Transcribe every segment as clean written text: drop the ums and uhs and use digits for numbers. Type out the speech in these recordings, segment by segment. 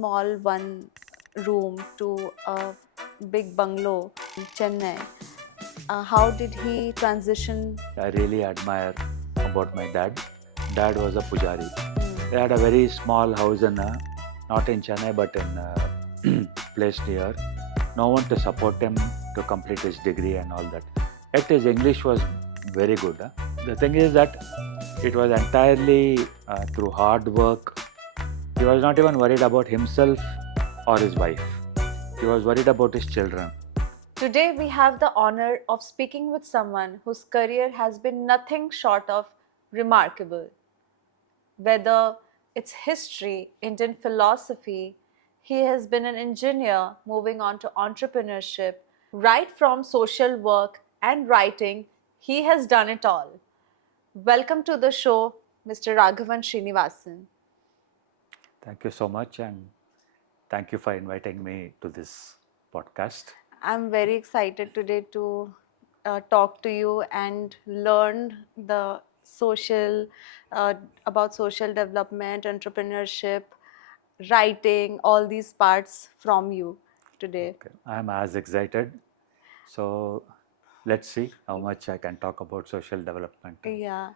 small one room to a big bungalow in Chennai. How did he transition? I really admire about my dad. Dad was a pujari. Mm, They had a very small house in, not in Chennai, but in place near. No one to support him to complete his degree and all that. Yet his English was very good. The thing is that it was entirely through hard work. He was not even worried about himself or his wife. He was worried about his children. Today, we have the honor of speaking with someone whose career has been nothing short of remarkable. Whether it's history, Indian philosophy, he has been an engineer moving on to entrepreneurship, right from social work and writing, he has done it all. Welcome to the show, Mr. Raghavan Srinivasan. Thank you so much, and thank you for inviting me to this podcast. I'm very excited today to talk to you and learn the social uh, about social development, entrepreneurship, writing, all these parts from you today. Okay. I'm as excited. So let's see how much I can talk about social development. Yeah.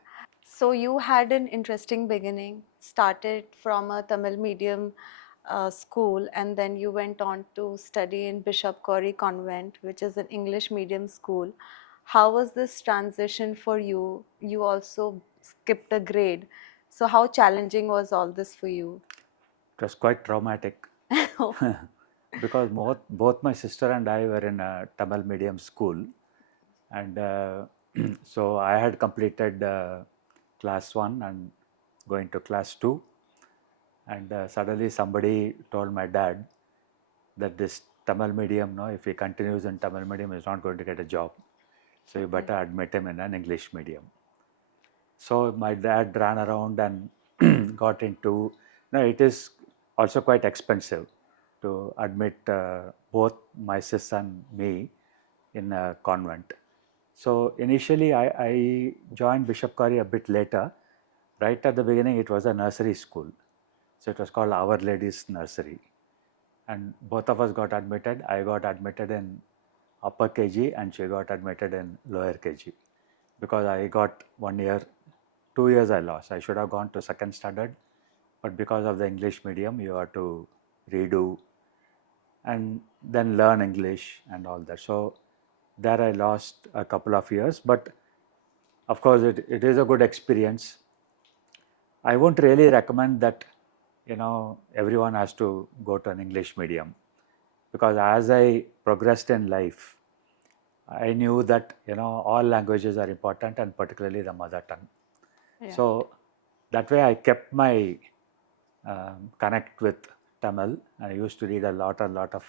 So you had an interesting beginning, started from a Tamil medium school, and then you went on to study in Bishop Corey Convent, which is an English medium school. How was this transition for you? You also skipped a grade. So how challenging was all this for you? It was quite traumatic because both my sister and I were in a Tamil medium school, and so I had completed class 1 and going to class 2, and suddenly somebody told my dad that this Tamil medium, no, if he continues in Tamil medium, he's not going to get a job. So you better admit him in an English medium. So my dad ran around and got into. No, it is also quite expensive to admit both my sis and me in a convent. So initially, I joined Bishop Corey a bit later. Right at the beginning, it was a nursery school. So it was called Our Lady's Nursery. And both of us got admitted. I got admitted in upper KG and she got admitted in lower KG because I got 1 year, 2 years I lost. I should have gone to second standard, but because of the English medium, you have to redo and then learn English and all that. So there I lost a couple of years, but of course it is a good experience. I won't really recommend that, everyone has to go to an English medium because as I progressed in life, I knew that, all languages are important and particularly the mother tongue. Yeah. So that way I kept my connect with Tamil. I used to read a lot of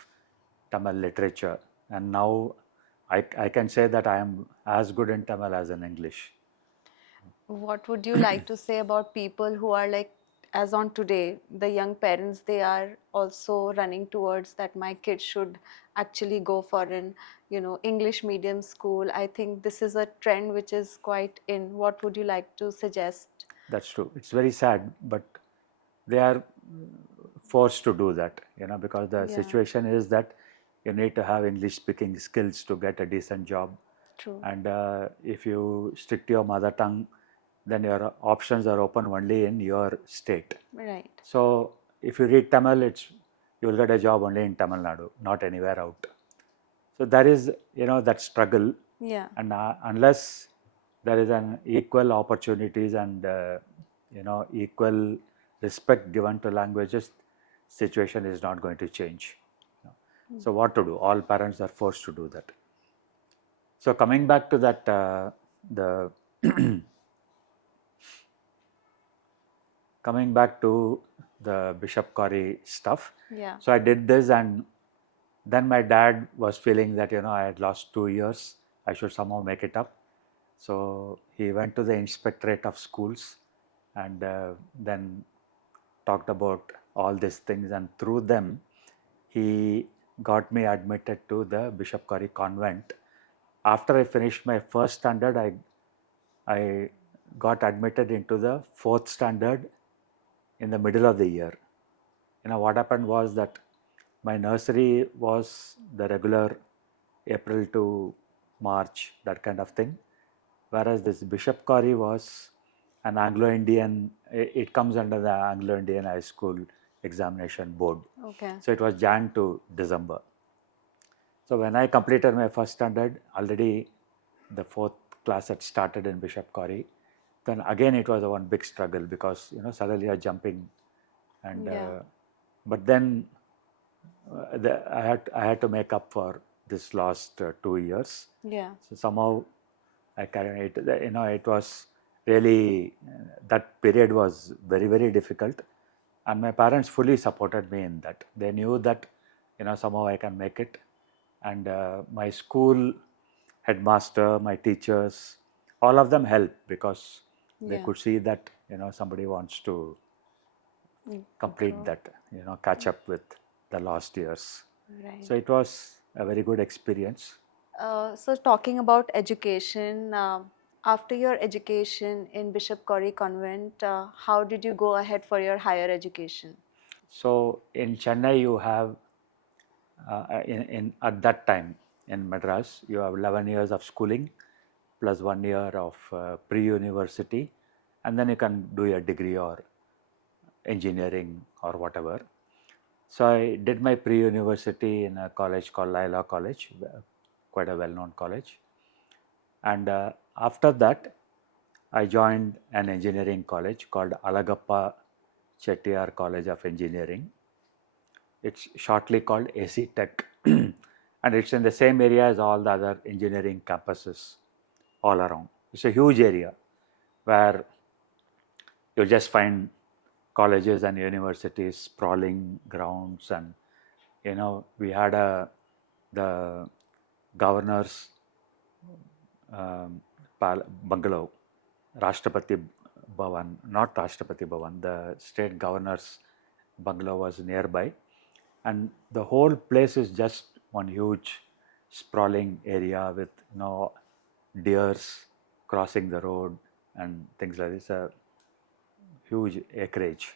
Tamil literature, and now I can say that I am as good in Tamil as in English. What would you like to say about people who are like, as on today, the young parents, they are also running towards that my kid should actually go for an, English medium school. I think this is a trend which is quite in. What would you like to suggest? That's true. It's very sad, but they are forced to do that, because the Yeah, situation is that you need to have English speaking skills to get a decent job. true. And if you stick to your mother tongue, then your options are open only in your state. Right. So if you read Tamil, you will get a job only in Tamil Nadu, not anywhere out. So there is, that struggle. Yeah. And unless there is an equal opportunities and equal respect given to languages, situation is not going to change. So what to do? All parents are forced to do that. So coming back to that, the coming back to the Bishop Corey stuff. Yeah. So I did this, and then my dad was feeling that I had lost 2 years. I should somehow make it up. So he went to the Inspectorate of Schools and then talked about all these things, and through them he got me admitted to the Bishop Corey Convent. After I finished my first standard, I got admitted into the fourth standard in the middle of the year what happened was that my nursery was the regular April to March, that kind of thing, whereas this Bishop Corrie was an Anglo-Indian, it comes under the Anglo-Indian High School Examination Board. Okay. So it was Jan to December. So when I completed my first standard, already the fourth class had started in Bishop Corrie. Then again it was a one big struggle because suddenly you're jumping, and Yeah. but then I had to make up for this last 2 years. Yeah. So somehow I carried it. It was really that period was very, very difficult, and my parents fully supported me in that. They knew that somehow I can make it, and my school headmaster, my teachers, all of them helped because they Yeah. could see that somebody wants to complete Grow. that, catch up with the last years. Right. So it was a very good experience. So talking about education, after your education in Bishop Corrie Convent, how did you go ahead for your higher education? So in Chennai, you have in at that time in Madras, you have 11 years of schooling plus 1 year of pre-university, and then you can do your degree or engineering or whatever. So I did my pre-university in a college called Laila College, quite a well-known college. And after that, I joined an engineering college called Alagappa Chettiar College of Engineering. It's shortly called AC Tech, and it's in the same area as all the other engineering campuses all around. It's a huge area where you'll just find colleges and universities, sprawling grounds, and we had the governor's bungalow, Rashtrapati Bhavan, not Rashtrapati Bhavan, the state governor's bungalow was nearby, and the whole place is just one huge sprawling area with deers crossing the road and things like this. A huge acreage.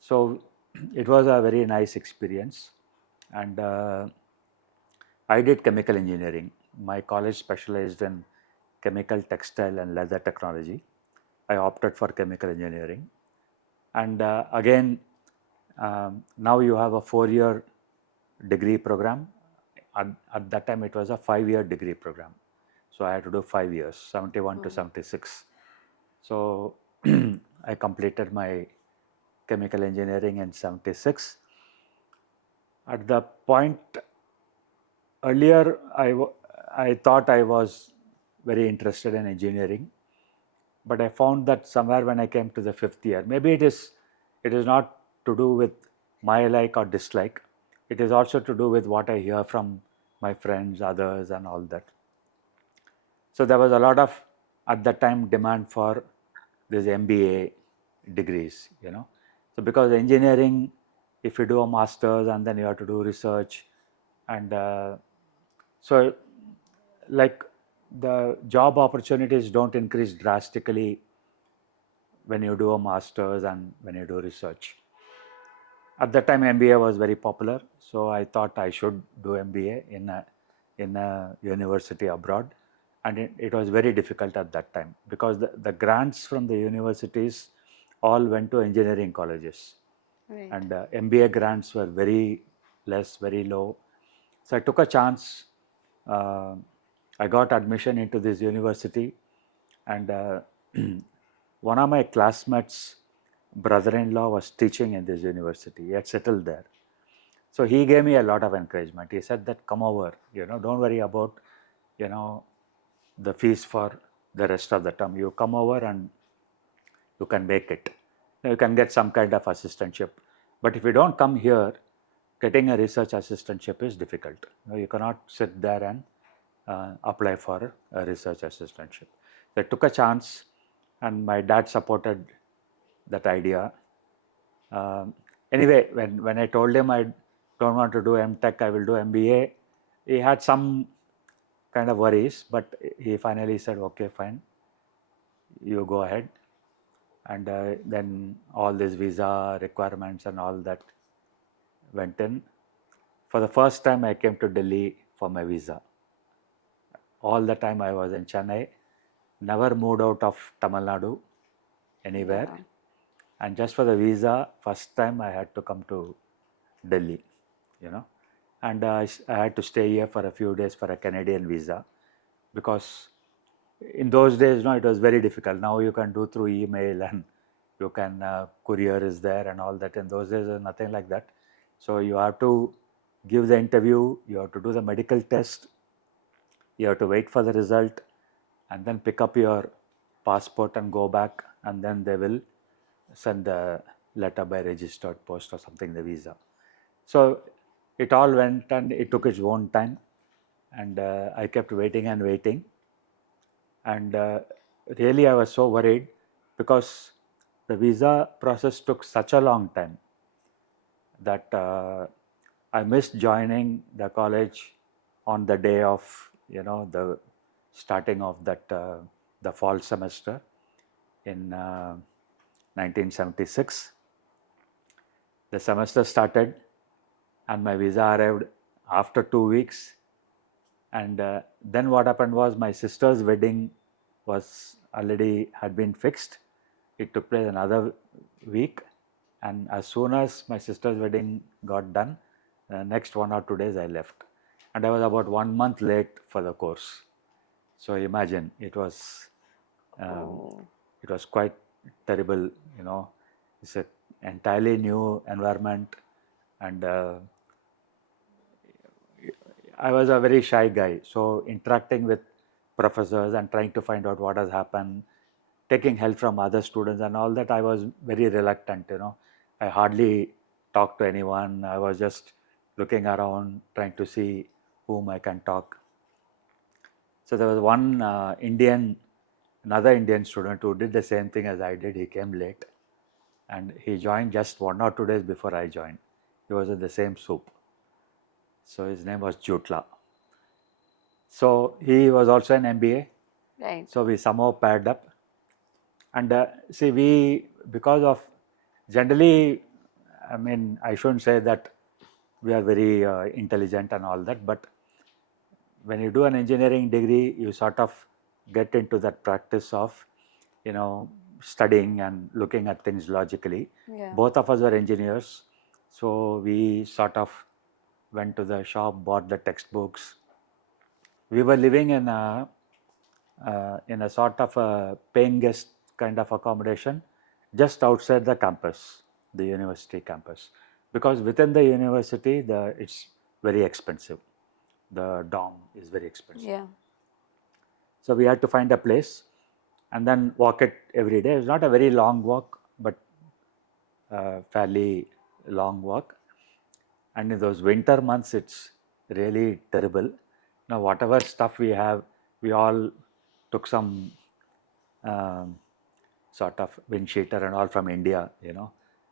So it was a very nice experience, and I did chemical engineering. My college specialized in chemical, textile, and leather technology. I opted for chemical engineering, and again, now you have a 4 year degree program. At that time, it was a 5 year degree program, so I had to do 5 years, 71 to 76. So I completed my chemical engineering in 76. At the point earlier, I thought I was very interested in engineering, but I found that somewhere when I came to the 5th year, maybe it is not to do with my like or dislike. It is also to do with what I hear from my friends, others, and all that. So there was a lot of at that time demand for this MBA degrees, So because engineering, if you do a master's and then you have to do research, and so like the job opportunities don't increase drastically when you do a master's and when you do research. At that time, MBA was very popular, so I thought I should do MBA in a university abroad, and it was very difficult at that time because the grants from the universities all went to engineering colleges, Right. and MBA grants were very less, very low. So I took a chance. Uh, I got admission into this university, and one of my classmates' brother-in-law was teaching in this university. He had settled there. So he gave me a lot of encouragement. He said that come over, don't worry about, the fees for the rest of the term. You come over and you can make it. You can get some kind of assistantship. But if you don't come here, getting a research assistantship is difficult. You cannot sit there and apply for a research assistantship. So I took a chance, and my dad supported that idea. Anyway, when I told him I don't want to do MTech, I will do MBA, he had some kind of worries, but he finally said, okay, fine, you go ahead. And then all these visa requirements and all that went in. For the first time, I came to Delhi for my visa. All the time I was in Chennai, never moved out of Tamil Nadu anywhere. Yeah. And just for the visa, first time I had to come to Delhi, you know. And I had to stay here for a few days for a Canadian visa, because in those days, it was very difficult. Now you can do through email, and you can, courier is there and all that. In those days, there was nothing like that. So you have to give the interview, you have to do the medical test, you have to wait for the result, and then pick up your passport and go back, and then they will send the letter by registered post or something, the visa. So it all went, and it took its own time, and I kept waiting and waiting, and really I was so worried, because the visa process took such a long time that I missed joining the college on the day of, the starting of that the fall semester in 1976. The semester started, and my visa arrived after 2 weeks. And then what happened was, my sister's wedding was already had been fixed. It took place another week, and as soon as my sister's wedding got done, next 1 or 2 days I left, and I was about 1 month late for the course. So imagine, it was quite terrible. It's an entirely new environment, and I was a very shy guy, so interacting with professors and trying to find out what has happened, taking help from other students and all that, I was very reluctant. I hardly talked to anyone. I was just looking around, trying to see whom I can talk. So there was one another Indian student who did the same thing as I did. He came late, and he joined just 1 or 2 days before I joined. He was in the same soup. So his name was Jutla. So he was also an MBA. Right. So we somehow paired up. And see, because of, generally, I mean, I shouldn't say that we are very intelligent and all that, but when you do an engineering degree, you sort of get into that practice of, studying and looking at things logically. Yeah. Both of us were engineers, so we sort of went to the shop, bought the textbooks. We were living in a sort of a paying guest kind of accommodation just outside the campus, the university campus, because within the university, it's very expensive. The dorm is very expensive. Yeah. So we had to find a place and then walk it every day. It's not a very long walk, but fairly long walk. And in those winter months, it's really terrible. Now, whatever stuff we have, we all took some sort of wind sheeter and all from India,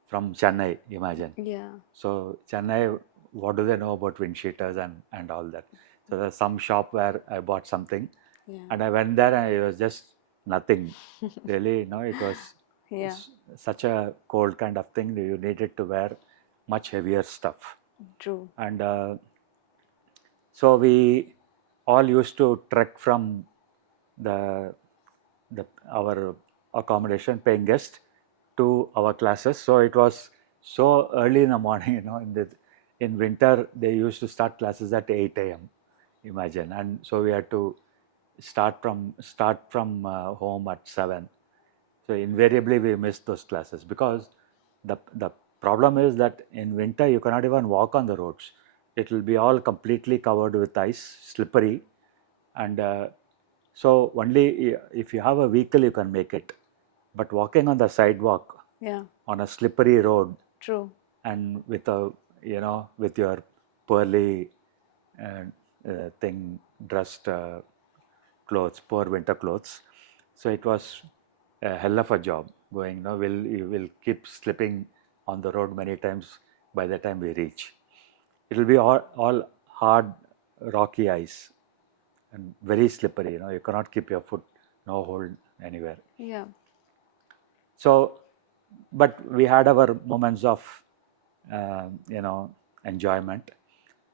from Chennai, imagine. Yeah. So Chennai, what do they know about wind sheeters and all that? So there's some shop where I bought something, and I went there and it was just nothing. Really, it was such a cold kind of thing. You needed to wear much heavier stuff. True. And so we all used to trek from our accommodation, paying guest, to our classes. So it was so early in the morning, in winter they used to start classes at 8 a.m. Imagine, and so we had to start from home at 7. So invariably we missed those classes, because the problem is that in winter you cannot even walk on the roads. It will be all completely covered with ice, slippery, and so only if you have a vehicle you can make it. But walking on the sidewalk, on a slippery road, True. and with with your poorly dressed clothes, poor winter clothes. So it was a hell of a job going. You will keep slipping on the road many times by the time we reach. It will be all hard, rocky ice and very slippery. You cannot keep your foot, no hold anywhere. Yeah. So, but we had our moments of, enjoyment.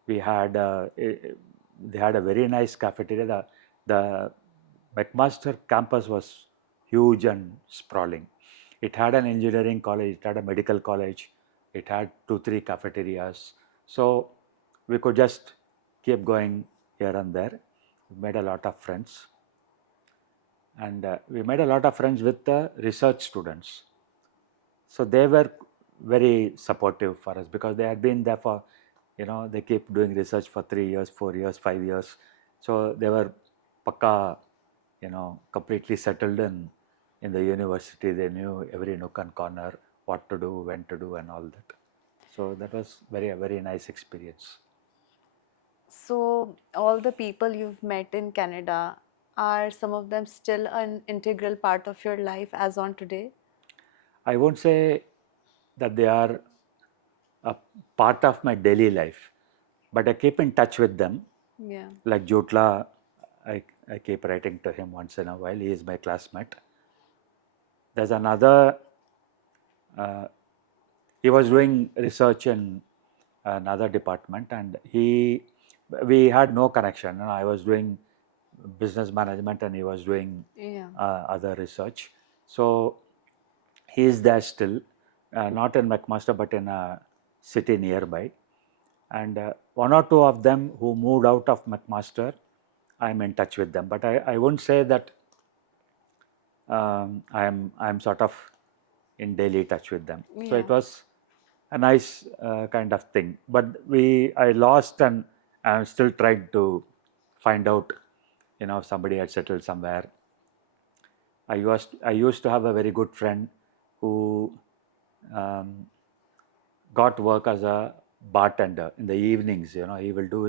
We had they had a very nice cafeteria. The McMaster campus was huge and sprawling. It had an engineering college, it had a medical college, it had 2-3 cafeterias. So we could just keep going here and there. We made a lot of friends. And we made a lot of friends with the research students. So they were very supportive for us because they had been there for, they keep doing research for 3 years, 4 years, 5 years. So they were pakka, completely settled in the university. They knew every nook and corner, what to do, when to do, and all that. So that was a very nice experience. So, all the people you've met in Canada, are some of them still an integral part of your life as on today? I won't say that they are a part of my daily life, but I keep in touch with them. Yeah. Like Jutla, I keep writing to him once in a while. He is my classmate. There's another, he was doing research in another department, and we had no connection. I was doing business management and he was doing other research. So he is there still, not in McMaster but in a city nearby. And one or two of them who moved out of McMaster, I'm in touch with them. But I won't say that I'm sort of in daily touch with them. So it was a nice kind of thing. But I lost, and I'm still trying to find out, somebody had settled somewhere. I used to have a very good friend who um, got work as a bartender in the evenings. He will do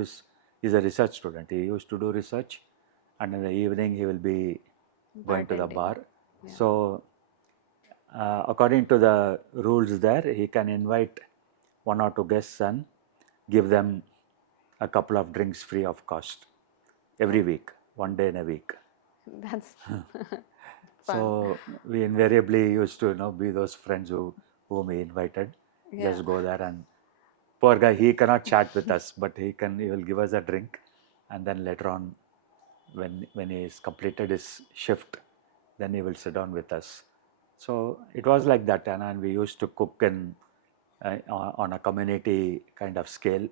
he's a research student. He used to do research, and in the evening he will be going to the bar. Yeah. So according to the rules there, he can invite 1 or 2 guests and give them a couple of drinks free of cost every week, 1 day in a week. That's so we invariably used to be those friends whom he invited. Just go there, and poor guy, he cannot chat with us, but he will give us a drink, and then later on, when he's completed his shift, then he will sit down with us. So it was like that, and we used to cook on a community kind of scale.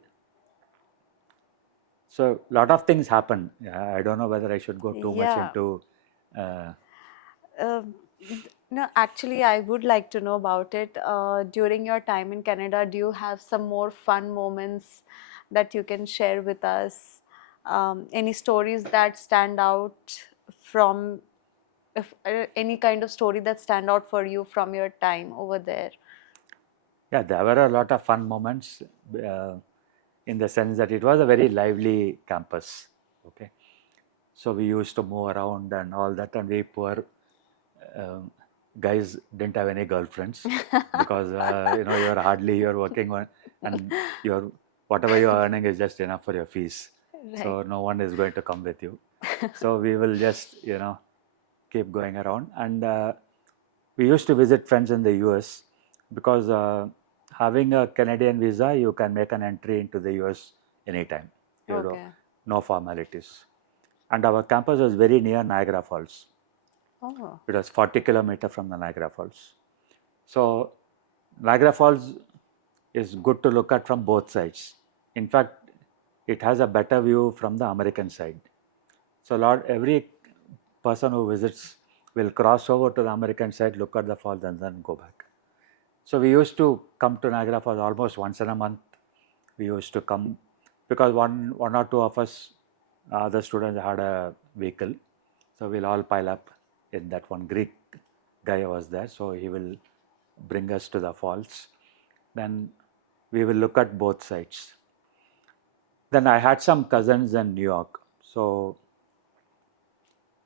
So a lot of things happen. I don't know whether I should go too much into. No, actually, I would like to know about it. During your time in Canada, do you have some more fun moments that you can share with us? Any stories that stand out from, if any kind of story that stand out for you from your time over there? Yeah, there were a lot of fun moments in the sense that it was a very lively campus. Okay, so we used to move around and all that, and we poor guys didn't have any girlfriends because you're working on, and whatever you're earning is just enough for your fees. Right. So no one is going to come with you. So we will just keep going around, and we used to visit friends in the US because having a Canadian visa, you can make an entry into the US anytime. No formalities. And our campus was very near Niagara Falls. Oh. It was 40 kilometers from the Niagara Falls. So Niagara Falls is good to look at from both sides. In fact, it has a better view from the American side. So every person who visits will cross over to the American side, look at the falls, and then go back. So we used to come to Niagara Falls almost once in a month. We used to come because one or two of us, other students, had a vehicle. So we'll all pile up in that. One Greek guy was there, so he will bring us to the falls. Then we will look at both sides. Then I had some cousins in New York. So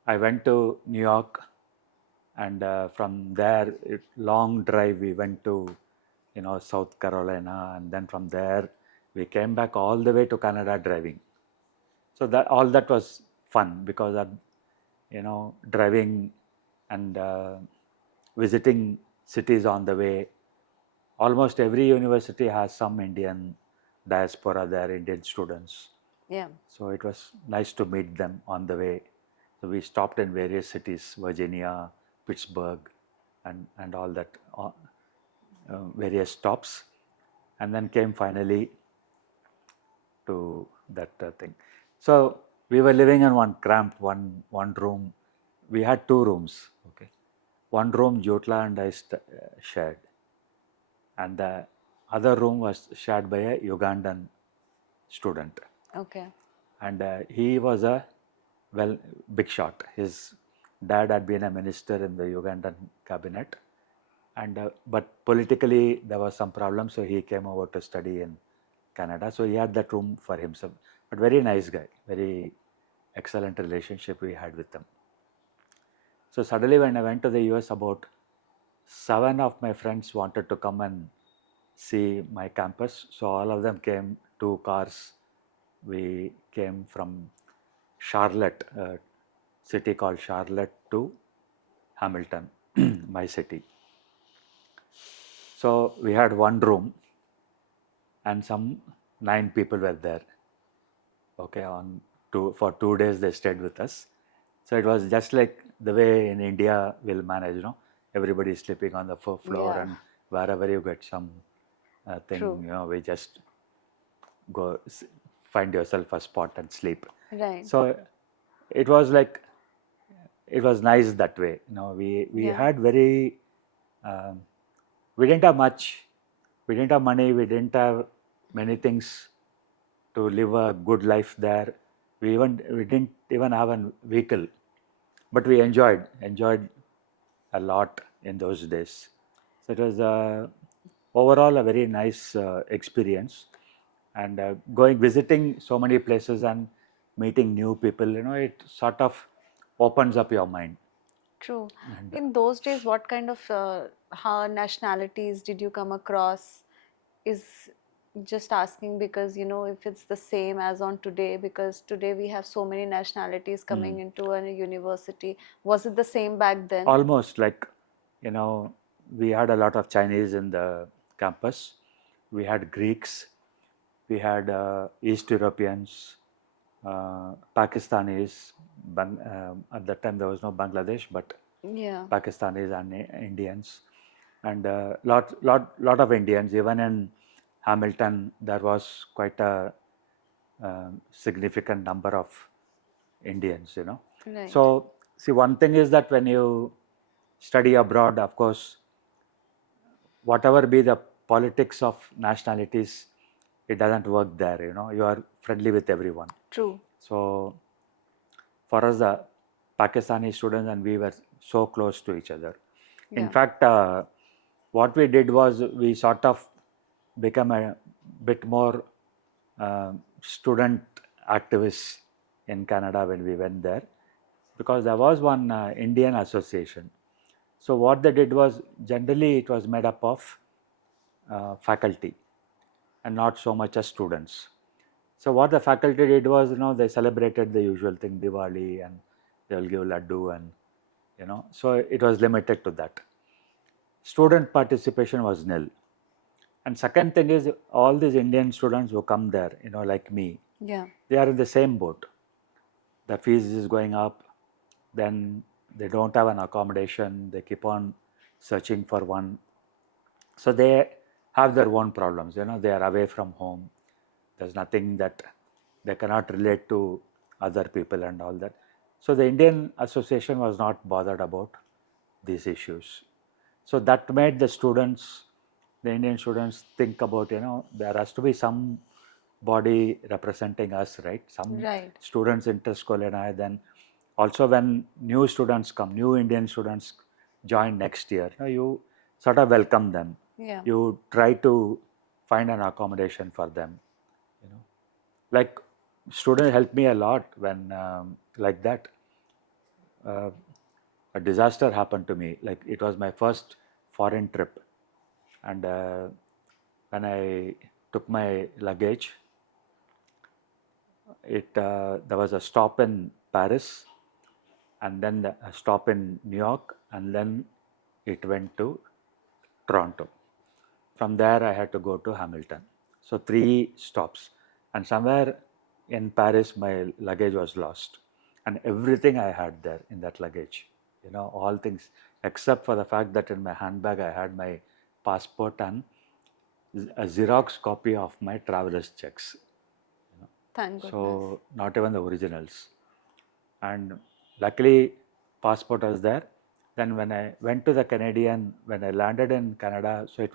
I went to New York, and from there, long drive, we went to South Carolina, and then from there we came back all the way to Canada driving. So all that was fun because of driving and visiting cities on the way. Almost every university has some Indian diaspora there, Indian students. Yeah. So it was nice to meet them on the way. So we stopped in various cities, Virginia, Pittsburgh, and all that, various stops, and then came finally to that thing. So we were living in one cramped one room. We had two rooms. Okay, one room Jutla and I shared, and the other room was shared by a Ugandan student. Okay. And he was a big shot. His dad had been a minister in the Ugandan cabinet, and but politically there was some problem, so he came over to study in Canada. So he had that room for himself. But very nice guy, very excellent relationship we had with him. So suddenly when I went to the US, about 7 of my friends wanted to come and see my campus. So all of them came, 2 cars. We came from Charlotte, a city called Charlotte, to Hamilton, my city. So we had one room and some 9 people were there. Okay, for 2 days they stayed with us. So it was just like the way in India we'll manage, everybody is sleeping on the floor, Yeah. and wherever you get some thing, True. we just go find yourself a spot and sleep. Right. So it was like, it was nice that way. We Yeah. had very, we didn't have much, we didn't have money, we didn't have many things to live a good life there. We didn't even have a vehicle, but we enjoyed a lot in those days. So it was overall a very nice experience, and visiting so many places and meeting new people. It sort of opens up your mind. True. And In those days, what kind of how nationalities did you come across? Is just asking because if it's the same as on today, because today we have so many nationalities coming into a university. Was it the same back then? almost like, we had a lot of Chinese in the campus. We had Greeks, we had East Europeans, Pakistanis. At that time there was no Bangladesh, but Yeah. Pakistanis and Indians, and lot of Indians. Even in Hamilton, there was quite a significant number of Indians. Right. So see, one thing is that when you study abroad, of course, whatever be the politics of nationalities, it doesn't work there. You are friendly with everyone. True. So for us, the Pakistani students and we were so close to each other. In Yeah. fact, what we did was we sort of become a bit more student activists in Canada when we went there, because there was one Indian association. So what they did was, generally it was made up of faculty and not so much as students. So what the faculty did was, they celebrated the usual thing, Diwali, and they'll give laddu, and so it was limited to that. Student participation was nil. And second thing is, all these Indian students who come there, like me, Yeah. they are in the same boat. The fees is going up, then they don't have an accommodation, they keep on searching for one. So they have their own problems, they are away from home. There's nothing that they cannot relate to other people and all that. So the Indian Association was not bothered about these issues. So that made the Indian students think about, there has to be some body representing us, right? Some Right. students intercollegiate. Then also when new students come, new Indian students join next year, you sort of welcome them. Yeah. You try to find an accommodation for them. Like, students helped me a lot when like that. A disaster happened to me. Like, it was my first foreign trip, and when I took my luggage, there was a stop in Paris, and then a stop in New York, and then it went to Toronto. From there, I had to go to Hamilton. So 3 stops, and somewhere in Paris my luggage was lost, and everything I had there in that luggage, all things except for the fact that in my handbag I had my passport and a Xerox copy of my traveler's checks. Thank goodness. So not even the originals. And luckily passport was there. Then when I went to the Canadian, when I landed in Canada, so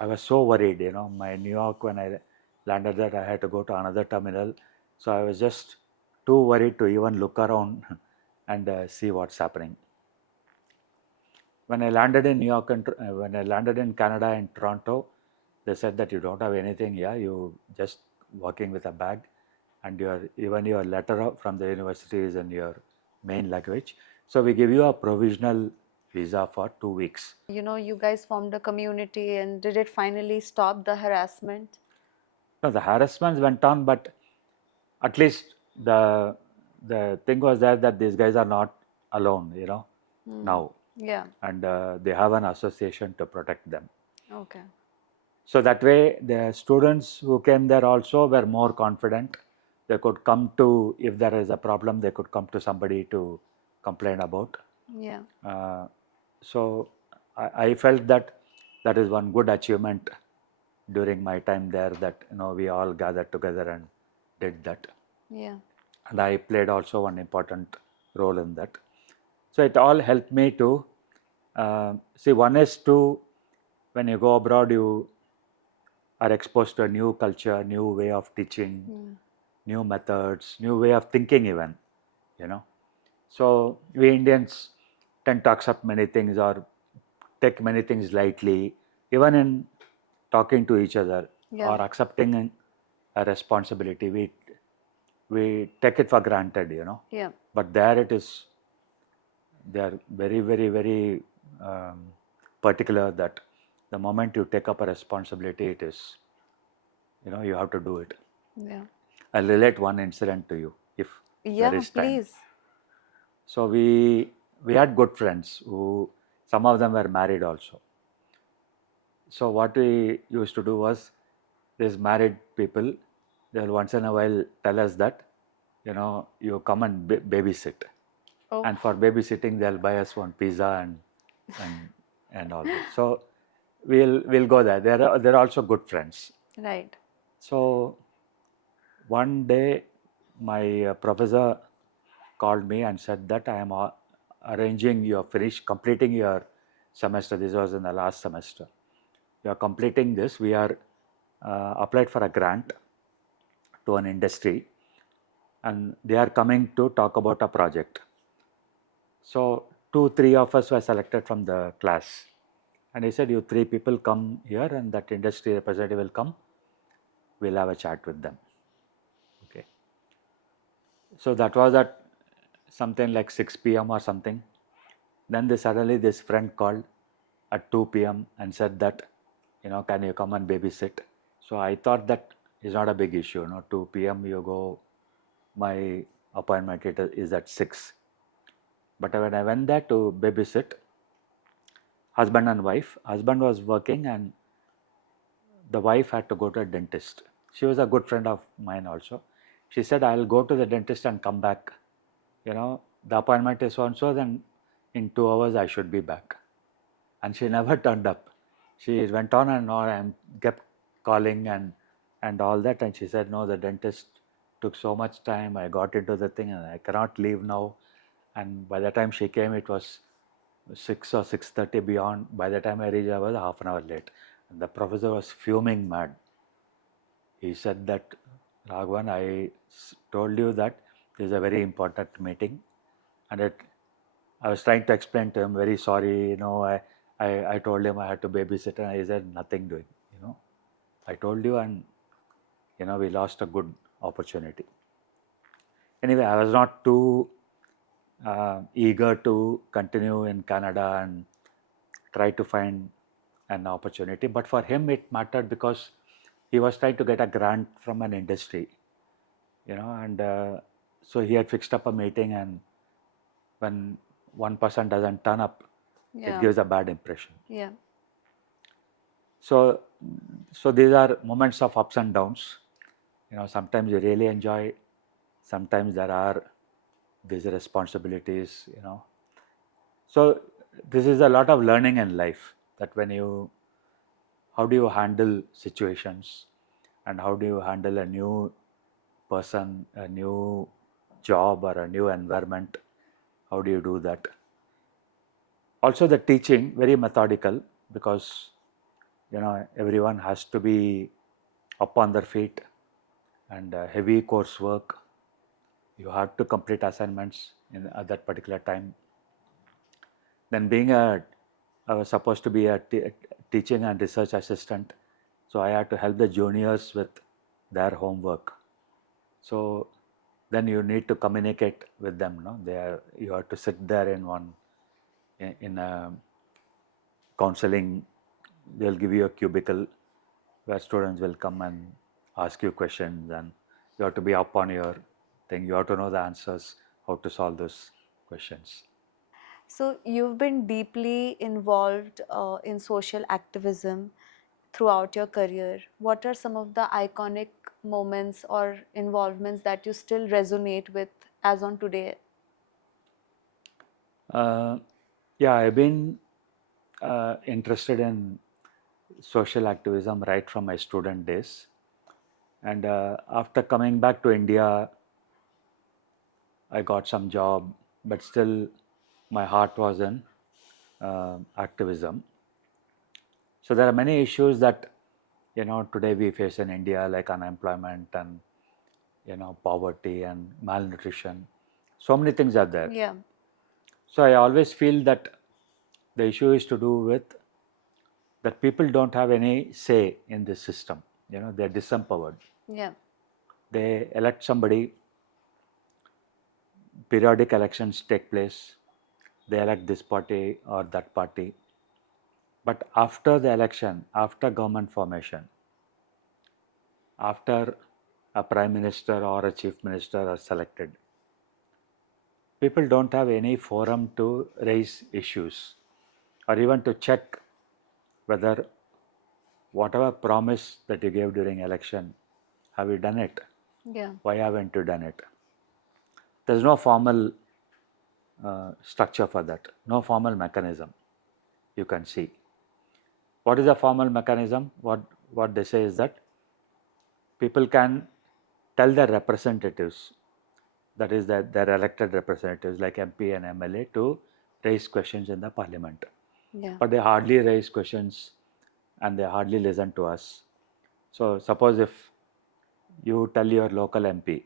I was so worried, my New York, when I landed there, I had to go to another terminal. So I was just too worried to even look around and see what's happening. When I landed in New York and when I landed in Canada in Toronto, they said that you don't have anything here. You just walking with a bag, and even your letter from the university is in your main luggage. So we give you a provisional visa for 2 weeks. You guys formed a community, and did it finally stop the harassment? No, the harassments went on, but at least the thing was there that these guys are not alone, now, Yeah. and they have an association to protect them. Okay. So that way, the students who came there also were more confident. They could come to, if there is a problem, they could come to somebody to complain about. Yeah. So I felt that is one good achievement during my time there, that we all gathered together and did that. Yeah. And I played also one important role in that. So it all helped me to see. One is to, when you go abroad, you are exposed to a new culture, new way of teaching, new methods, new way of thinking even, So we Indians tend to accept many things or take many things lightly, even in talking to each other Yeah. or accepting a responsibility. We take it for granted, Yeah. But there it is, they are very, very, very particular that the moment you take up a responsibility, it is, you have to do it. Yeah. I'll relate one incident to you if there Yeah, is time. please. So we had good friends who, some of them were married also. So what we used to do was, these married people, they'll once in a while tell us that, you come and babysit. Oh. And for babysitting, they'll buy us one pizza and and all that. So we'll go there. They're also good friends. Right. So one day, my professor called me and said that I am arranging your completing your semester. This was in the last semester. You are completing this. We are applied for a grant to an industry, and they are coming to talk about a project. So 2-3 of us were selected from the class, and he said, you 3 people come here, and that industry representative will come. We'll have a chat with them. Okay. So that was at something like 6 p.m. or something. Then suddenly this friend called at 2 p.m. and said that, can you come and babysit? So I thought that is not a big issue. 2 p.m. you go, my appointment is at 6. But when I went there to babysit, husband and wife, husband was working and the wife had to go to a dentist. She was a good friend of mine also. She said, I'll go to the dentist and come back. The appointment is so and so, then in 2 hours I should be back. And she never turned up. She went on and on and kept calling and all that. And she said, no, the dentist took so much time. I got into the thing and I cannot leave now. And by the time she came, it was 6 or 6:30 beyond. By the time I reached, I was half an hour late. And the professor was fuming mad. He said that, Raghavan, I told you that this is a very important meeting. And I was trying to explain to him, very sorry, I told him I had to babysit, and he said, nothing doing, I told you, and, we lost a good opportunity. Anyway, I was not too eager to continue in Canada and try to find an opportunity. But for him, it mattered because he was trying to get a grant from an industry, and so he had fixed up a meeting, and when one person doesn't turn up, it Yeah. gives a bad impression. Yeah. So, so these are moments of ups and downs. Sometimes you really enjoy, sometimes there are these responsibilities. So this is a lot of learning in life, that how do you handle situations, and how do you handle a new person, a new job, or a new environment. How do you do that? Also the teaching, very methodical, because everyone has to be up on their feet, and heavy coursework. You have to complete assignments at that particular time. Then I was supposed to be a teaching and research assistant, so I had to help the juniors with their homework. So then you need to communicate with them. No, you have to sit there in a counseling. They'll give you a cubicle where students will come and ask you questions, and you have to be up on your thing. You have to know the answers, how to solve those questions. So you've been deeply involved in social activism throughout your career. What are some of the iconic moments or involvements that you still resonate with as on today? Yeah, I've been interested in social activism right from my student days. And after coming back to India, I got some job, but still my heart was in activism. So there are many issues that today we face in India, like unemployment and poverty and malnutrition. So many things are there. Yeah. So I always feel that the issue is to do with that people don't have any say in this system. They're disempowered. Yeah. They elect somebody, periodic elections take place, they elect this party or that party. But after the election, after government formation, after a prime minister or a chief minister are selected, people don't have any forum to raise issues, or even to check whether whatever promise that you gave during election, have you done it? Yeah. Why haven't you done it? There's no formal structure for that, no formal mechanism you can see. What is a formal mechanism? What they say is that people can tell their representatives, that is their elected representatives like MP and MLA, to raise questions in the parliament. Yeah. But they hardly raise questions and they hardly listen to us. So suppose if you tell your local MP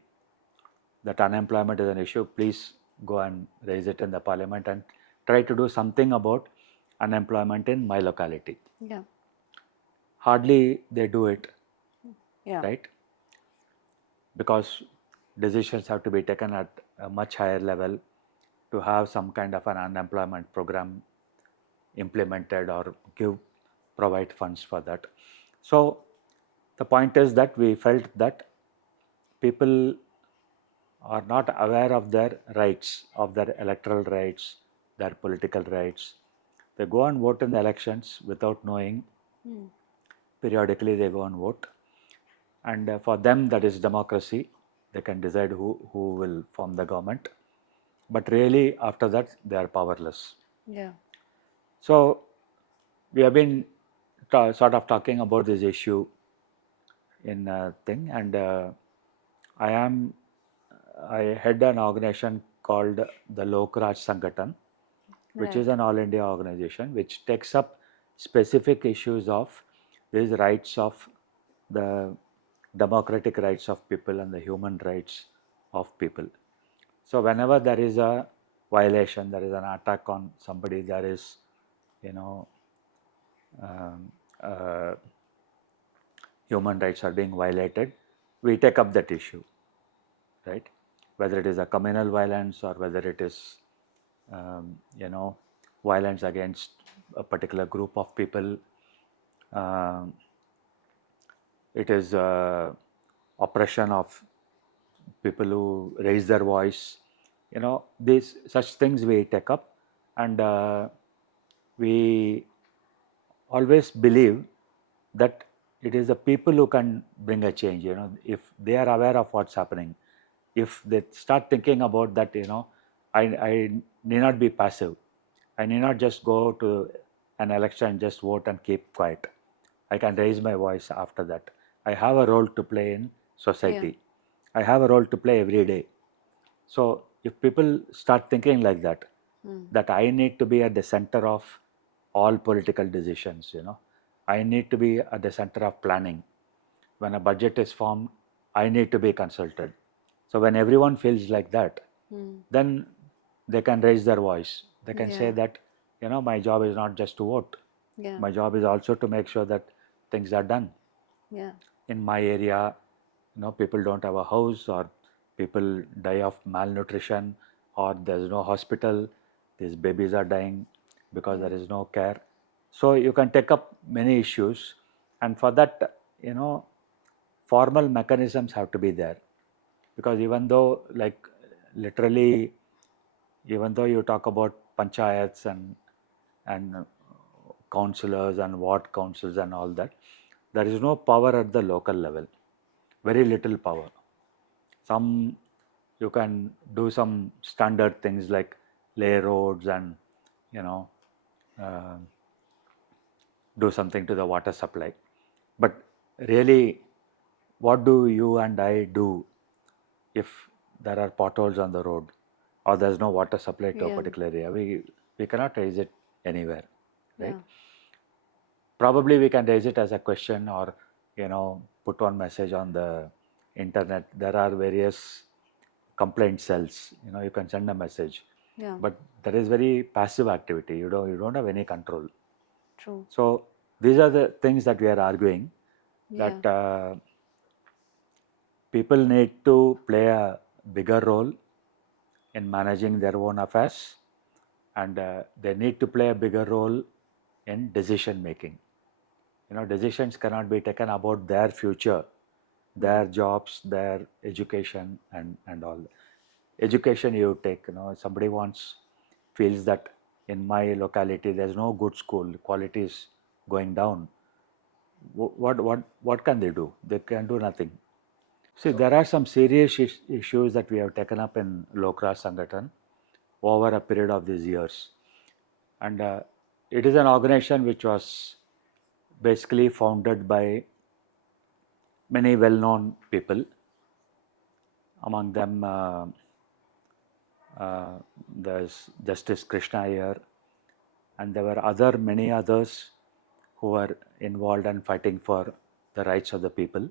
that unemployment is an issue, please go and raise it in the parliament and try to do something about unemployment in my locality. Yeah. Hardly they do it, Yeah. right? Because decisions have to be taken at a much higher level to have some kind of an unemployment program implemented or provide funds for that. So the point is that we felt that people are not aware of their rights, of their electoral rights, their political rights. They go and vote in the elections without knowing. Periodically they go and vote, and for them that is democracy. They can decide who will form the government, but really after that they are powerless. Yeah. So we have been sort of talking about this issue in thing, and I head an organization called the Lok Raj Sangathan, which is Right. an all India organization which takes up specific issues of these rights of the democratic rights of people and the human rights of people. So whenever there is a violation, there is an attack on somebody, there is, you know, um, uh, human rights are being violated, we take up that issue, right? Whether it is a communal violence or whether it is, you know, violence against a particular group of people, um, it is oppression of people who raise their voice, these such things we take up, and we always believe that it is the people who can bring a change. If they are aware of what's happening, if they start thinking about that, I need not be passive. I need not just go to an election and just vote and keep quiet. I can raise my voice after that. I have a role to play in society. I have a role to play every day. So if people start thinking like that, that I need to be at the center of all political decisions, I need to be at the center of planning. When a budget is formed, I need to be consulted. So when everyone feels like that, then they can raise their voice. They can say that, my job is not just to vote. My job is also to make sure that things are done. In my area, people don't have a house, or people die of malnutrition, or there's no hospital. These babies are dying because there is no care. So you can take up many issues, and for that, formal mechanisms have to be there. Because even though, like, literally, even though you talk about panchayats and councillors and ward councils and all that, there is no power at the local level. Very little power. Some, you can do some standard things like lay roads and uh, do something to the water supply. But really, what do you and I do if there are potholes on the road, or there's no water supply to a particular area? We cannot raise it anywhere, right? Probably we can raise it as a question, or put one message on the internet. There are various complaint cells. You can send a message, but that is very passive activity. You don't have any control. True. So these are the things that we are arguing, that people need to play a bigger role in managing their own affairs, and they need to play a bigger role in decision making. Decisions cannot be taken about their future, their jobs, their education, and all. Education you take, somebody feels that in my locality there's no good school, quality is going down. What can they do? They can do nothing. See, there are some serious issues that we have taken up in Lokra Sangathan over a period of these years. And it is an organization which was basically founded by many well-known people. Among them, there's Justice Krishna here, and there were many others who were involved and fighting for the rights of the people.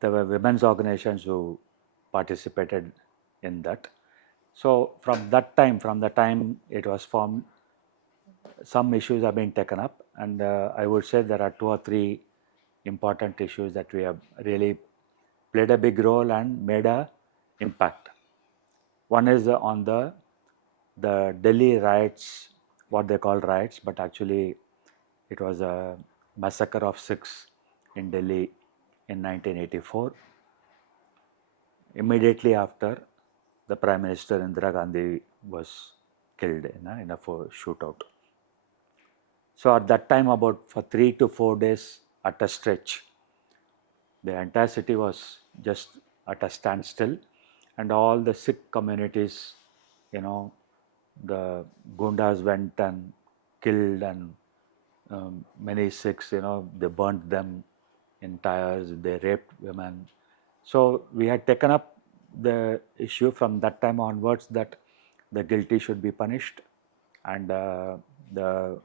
There were women's organizations who participated in that. So from the time it was formed, some issues have been taken up, and I would say there are 2 or 3 important issues that we have really played a big role and made a impact. One is on the Delhi riots, what they call riots, but actually it was a massacre of Sikhs in Delhi in 1984. Immediately after, the Prime Minister Indira Gandhi was killed in a shootout. So at that time, about for 3 to 4 days at a stretch, the entire city was just at a standstill, and all the Sikh communities, the Gundas went and killed, and many Sikhs, they burnt them in tires, they raped women. So we had taken up the issue from that time onwards that the guilty should be punished, and the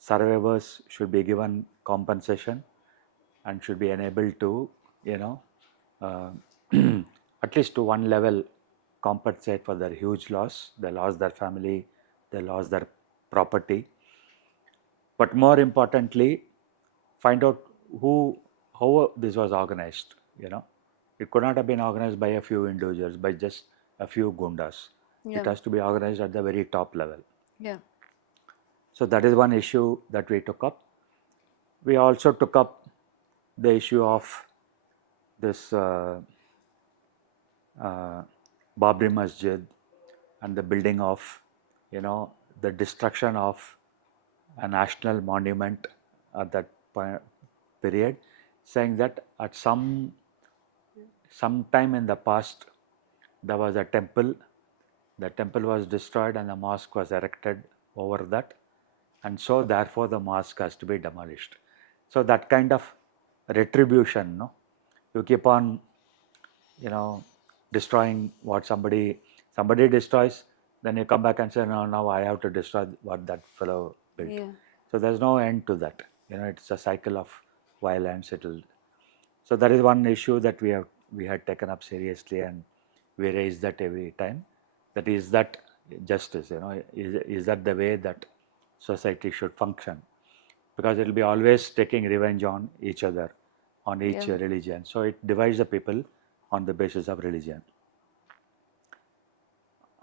survivors should be given compensation and should be enabled to, uh, at least to one level, compensate for their huge loss. They lost their family, they lost their property. But more importantly, find out how this was organized. It could not have been organized by a few individuals, by just a few gundas. It has to be organized at the very top level. So that is one issue that we took up. We also took up the issue of this Babri Masjid and the building of, the destruction of a national monument at that period, saying that at some time in the past there was a temple. The temple was destroyed and the mosque was erected over that, and so therefore the mosque has to be demolished. So that kind of retribution, no, you keep on, destroying what somebody destroys, then you come back and say, no, now I have to destroy what that fellow built. Yeah. So there's no end to that. It's a cycle of violence. So that is one issue that we had taken up seriously, and we raise that every time. That is that justice, is that the way that society should function? Because it will be always taking revenge on each other, on each religion. So it divides the people on the basis of religion.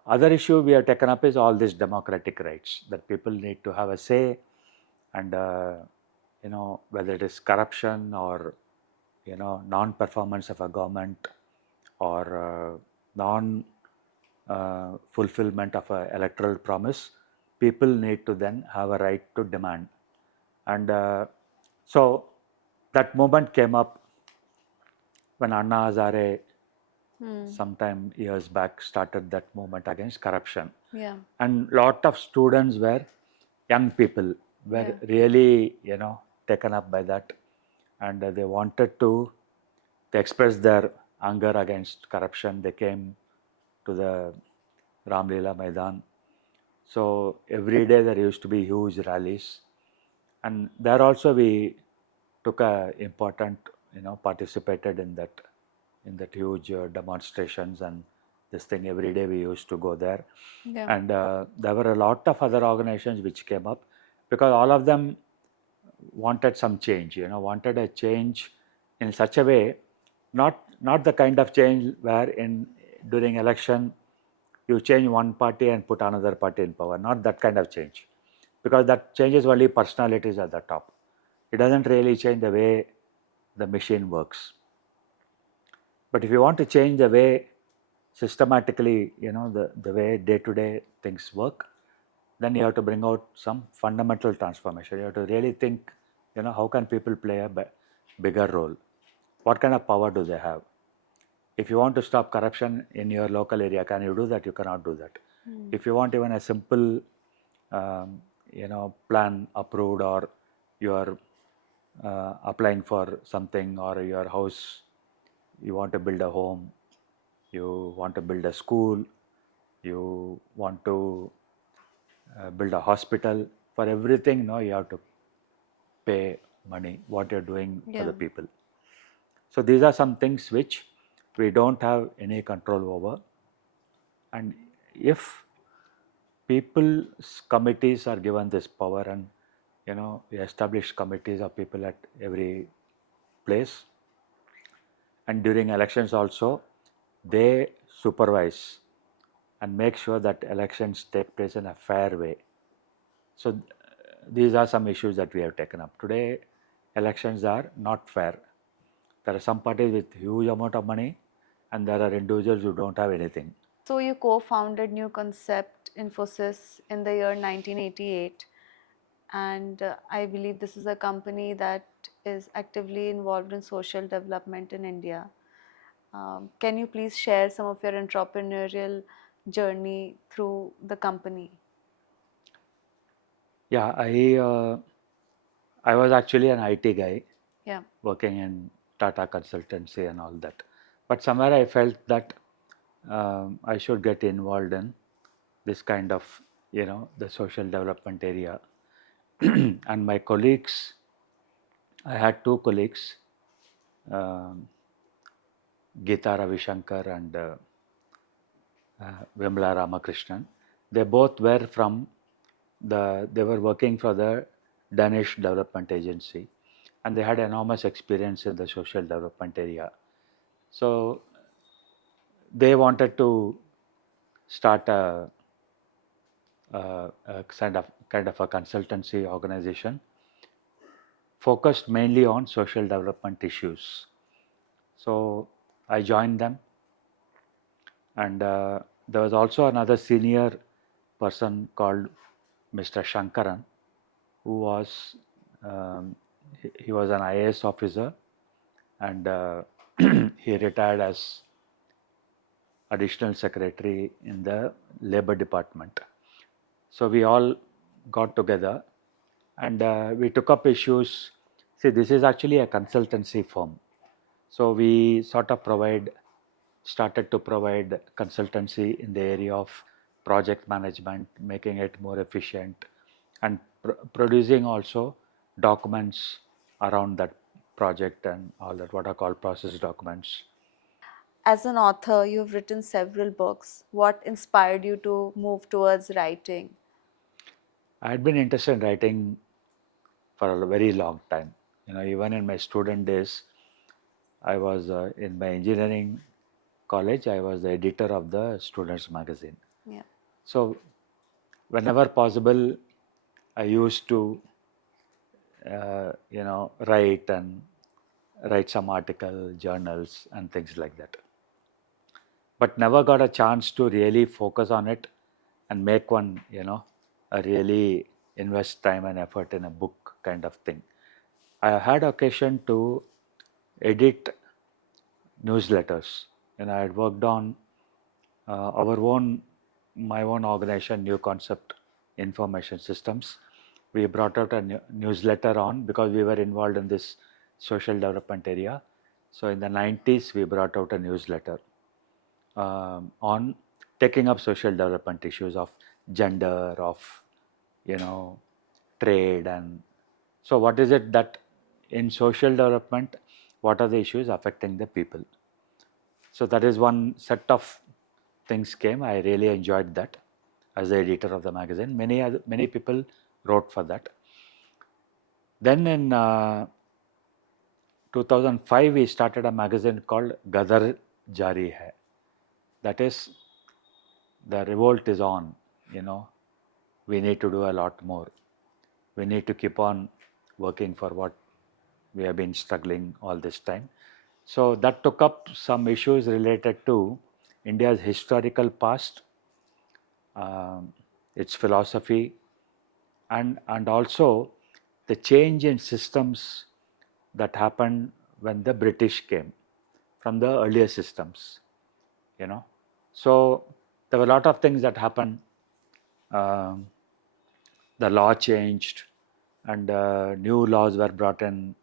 Other issue we have taken up is all these democratic rights, that people need to have a say, and whether it is corruption or non-performance of a government, or non-fulfillment of an electoral promise, people need to then have a right to demand. And so that moment came up when Anna Hazare sometime years back started that movement against corruption. Yeah. And lot of students were young people were really taken up by that, and they wanted to express their anger against corruption. They came to the Ramlila Maidan. So every day there used to be huge rallies, and there also we took a important, participated in that huge demonstrations and this thing. Every day we used to go there. Yeah. And there were a lot of other organizations which came up, because all of them wanted some change, wanted a change in such a way, not the kind of change where during election you change one party and put another party in power, not that kind of change, because that changes only personalities at the top. It doesn't really change the way the machine works. But if you want to change the way systematically, the way day-to-day things work, then you have to bring out some fundamental transformation. You have to really think, how can people play a bigger role? What kind of power do they have? If you want to stop corruption in your local area, can you do that? You cannot do that. If you want even a simple, plan approved, or you are applying for something, or your house, you want to build a home, you want to build a school, you want to build a hospital, for everything, you have to pay money, what you're doing for the people. So these are some things which we don't have any control over. And if people's committees are given this power, and we establish committees of people at every place, and during elections also, they supervise and make sure that elections take place in a fair way. So these are some issues that we have taken up. Today, elections are not fair. There are some parties with huge amount of money, and there are individuals who don't have anything. So you co-founded New Concept Infosys in the year 1988, and I believe this is a company that is actively involved in social development in India. Can you please share some of your entrepreneurial journey through the company? Yeah, I was actually an IT guy, Yeah. working in Tata consultancy and all that. But somewhere I felt that I should get involved in this kind of, the social development area. And my colleagues, I had two colleagues, um, Geeta Ravishankar and Vimla Ramakrishnan. They both were from they were working for the Danish Development Agency, and they had enormous experience in the social development area. So they wanted to start a kind of a consultancy organization focused mainly on social development issues. So I joined them, and there was also another senior person called Mr. Shankaran, who was he was an IAS officer, and he retired as additional secretary in the labor department. So we all got together and we took up issues. See, this is actually a consultancy firm. So we sort of started to provide consultancy in the area of project management, making it more efficient, and producing also documents around that project and all that, what are called process documents. As an author, you've written several books. What inspired you to move towards writing? I had been interested in writing for a very long time. Even in my student days, I was in my engineering college, I was the editor of the students magazine. Yeah. So whenever possible, I used to write some article, journals, and things like that. But never got a chance to really focus on it and make one, a really invest time and effort in a book kind of thing. I had occasion to edit newsletters. I had worked on my own organization, New Concept Information Systems. We brought out a newsletter on because we were involved in this social development area. So in the 90s, we brought out a newsletter on taking up social development issues of gender, of trade, and so what is it that in social development, what are the issues affecting the people? So that is one set of things came. I really enjoyed that as the editor of the magazine. Many people wrote for that. Then in 2005, we started a magazine called Gadar Jari Hai. That is, the revolt is on. We need to do a lot more. We need to keep on working for what we have been struggling all this time. So that took up some issues related to India's historical past, its philosophy, and also the change in systems that happened when the British came from the earlier systems. So there were a lot of things that happened. Um, the law changed, and new laws were brought in.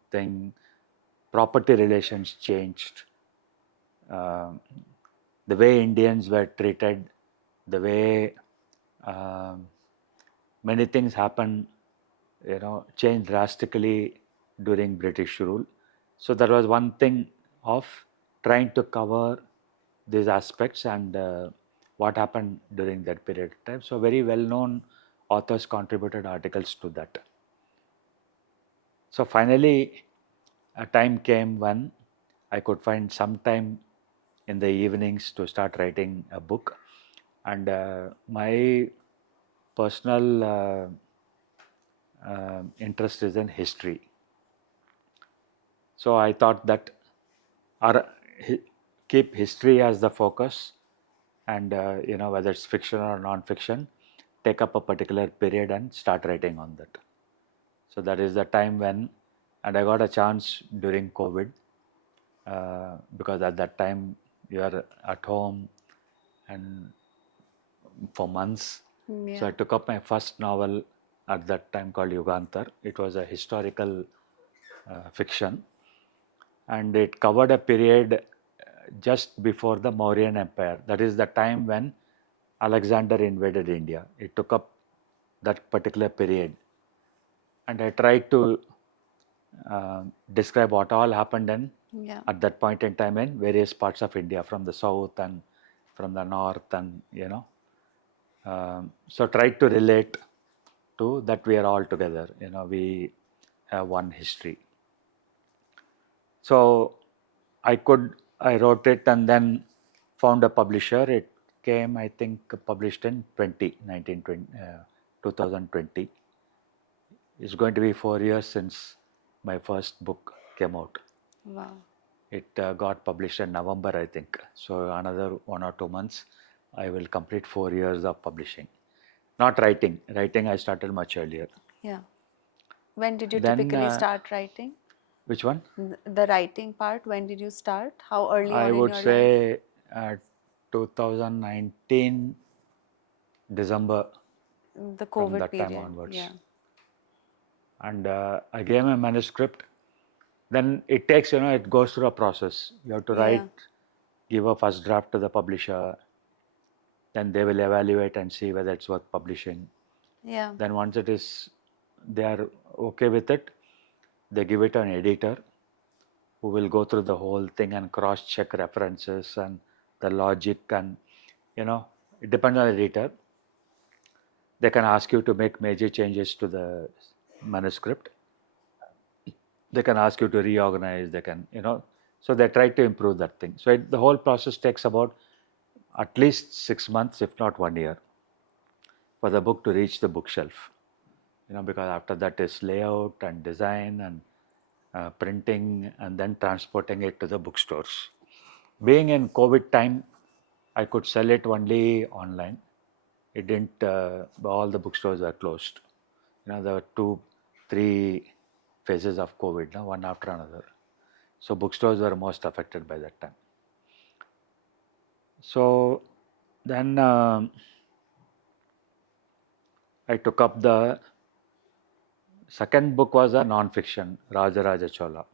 Property relations changed. Um the way Indians were treated, the way um many things happened, changed drastically during British rule. So that was one thing of trying to cover these aspects and what happened during that period of time. So very well-known authors contributed articles to that. So finally, a time came when I could find some time in the evenings to start writing a book, and my personal interest is in history. So I thought that our, keep history as the focus, and whether it's fiction or non-fiction, take up a particular period and start writing on that. So that is the time when, and I got a chance during COVID, because at that time you are at home and for months. Yeah. So I took up my first novel at that time called Yugantar. It was a historical fiction, and it covered a period just before the Mauryan Empire. That is the time when Alexander invaded India. It took up that particular period, and I tried to describe what all happened at that point in time in various parts of India, from the south and from the north, and so tried to relate to that we are all together. We have one history. So I wrote it and then found a publisher. It came, I think, published in 2020. It's going to be 4 years since my first book came out. Wow. It got published in November, I think. So another 1 or 2 months, I will complete 4 years of publishing. Not writing. Writing I started much earlier. Yeah. When did you Then, typically start writing? which one? The writing part, when did you start? How early I on in would your life? say 2019 December, The from COVID that time period, onwards. yeah. And I gave my manuscript. Then it takes, it goes through a process. You have to Yeah. write, give a first draft to the publisher. Then they will evaluate and see whether it's worth publishing. Yeah. Then once they are okay with it, they give it to an editor who will go through the whole thing and cross-check references and the logic, and it depends on the editor. They can ask you to make major changes to the manuscript. They can ask you to reorganize. They can, so they try to improve that thing. So the whole process takes about at least 6 months, if not 1 year, for the book to reach the bookshelf. Because after that is layout and design and printing and then transporting it to the bookstores. Being in COVID time, I could sell it only online. It didn't, all the bookstores were closed. There were 2, 3 phases of COVID, one after another. So bookstores were most affected by that time. So then I took up the second book was a non-fiction, Rajaraja Chola.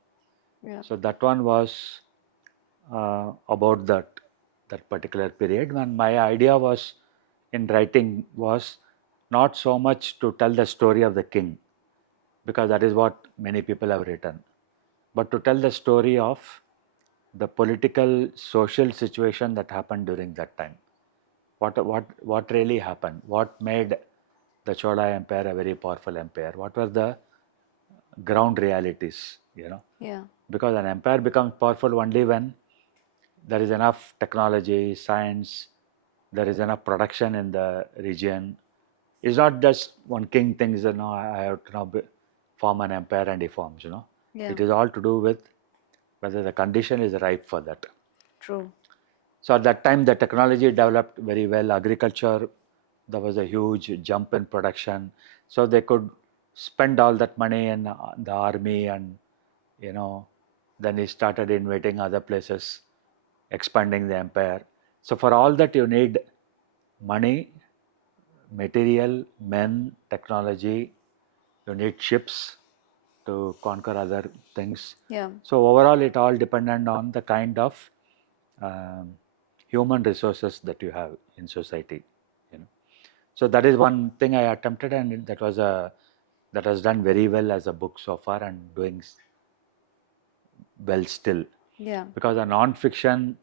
Yeah. So that one was about that particular period, when my idea was in writing was not so much to tell the story of the king, because that is what many people have written, but to tell the story of the political social situation that happened during that time. What really happened? What made the Chola Empire a very powerful empire? What were the ground realities? Yeah. Because an empire becomes powerful only when there is enough technology, science, there is enough production in the region. It's not just one king thinks, I have to now form an empire and he forms, Yeah. It is all to do with whether the condition is ripe for that. True. So at that time, the technology developed very well. Agriculture, there was a huge jump in production. So they could spend all that money in the army, and, then he started invading other places, expanding the empire. So for all that, you need money, material, men, technology. You need ships to conquer other things. Yeah. So overall, it all dependent on the kind of um, human resources that you have in society. So that is one thing I attempted, and that has done very well as a book so far, and doing well still. Yeah. Because a non-fiction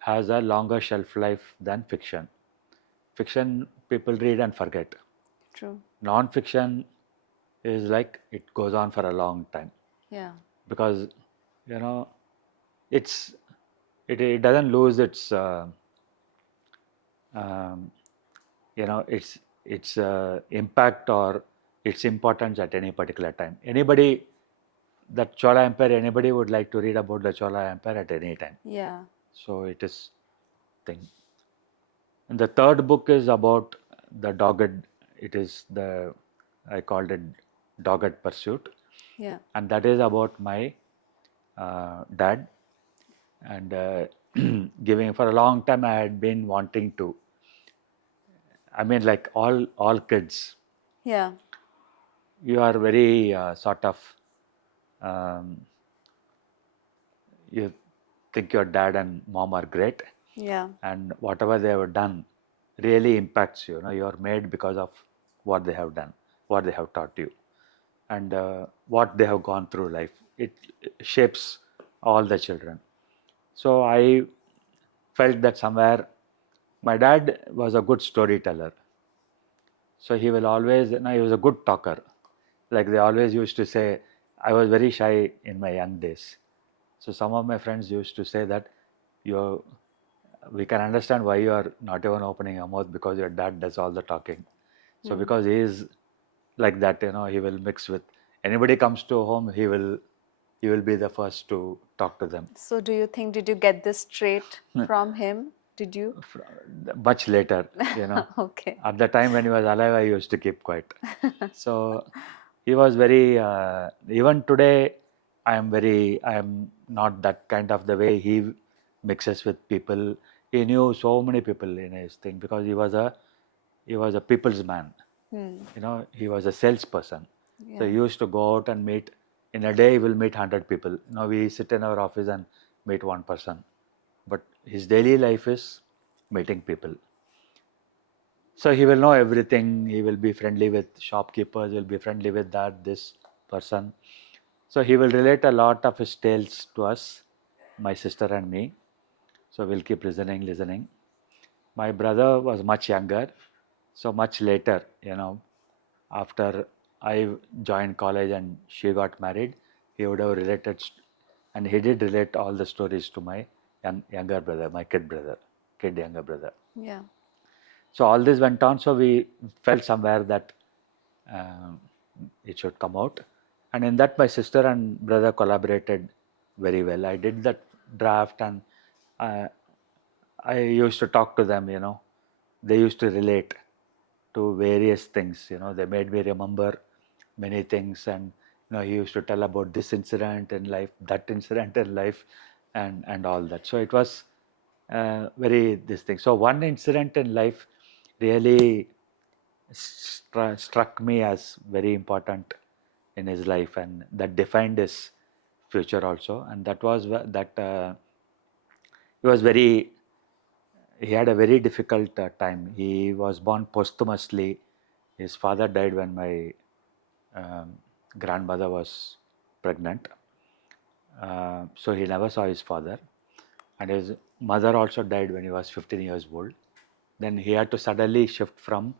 has a longer shelf life than fiction. Fiction people read and forget. True. Non-fiction is like it goes on for a long time, Yeah. because it's it doesn't lose its um, its impact or its importance at any particular time. Anybody, that Chola Empire, anybody would like to read about the Chola Empire at any time. Yeah. So it is thing. And the third book is about the dogged. It is I called it Dogged Pursuit. Yeah. And that is about my dad. And giving, for a long time I had been wanting to. I mean, like all kids, Yeah. you are very sort of um, you think your dad and mom are great, Yeah. and whatever they have done really impacts you. You are made because of what they have done, what they have taught you, and what they have gone through life. It shapes all the children. So I felt that somewhere my dad was a good storyteller. So he will always, he was a good talker. Like they always used to say, I was very shy in my young days. So some of my friends used to say that we can understand why you are not even opening your mouth, because your dad does all the talking. So because he is like that, he will mix with anybody comes to home, he will be the first to talk to them. So do you think, did you get this trait from him? Did you? Much later, Okay. At the time when he was alive, I used to keep quiet. So he was very, even today, I am not that kind of the way he mixes with people. He knew so many people in his thing because he was a people's man. He was a salesperson. So he Yeah. used to go out and meet. In a day, he will meet 100 people. Now we sit in our office and meet one person. But his daily life is meeting people. So he will know everything. He will be friendly with shopkeepers. He will be friendly with this person. So he will relate a lot of his tales to us, my sister and me. So we'll keep listening. My brother was much younger, so much later, after I joined college and she got married, he would have and he did relate all the stories to my younger brother, my kid younger brother. Yeah. So all this went on. So we felt somewhere that um, it should come out, and in that my sister and brother collaborated very well. I did that draft, and uh, I used to talk to them. They used to relate to various things. They made me remember many things, and he used to tell about this incident in life, that incident in life, and all that. So it was very this thing. So one incident in life really struck me as very important in his life, and that defined his future also. And that was that he was very he had a very difficult time. He was born posthumously. His father died when my um, grandmother was pregnant. So he never saw his father. And his mother also died when he was 15 years old. Then he had to suddenly shift from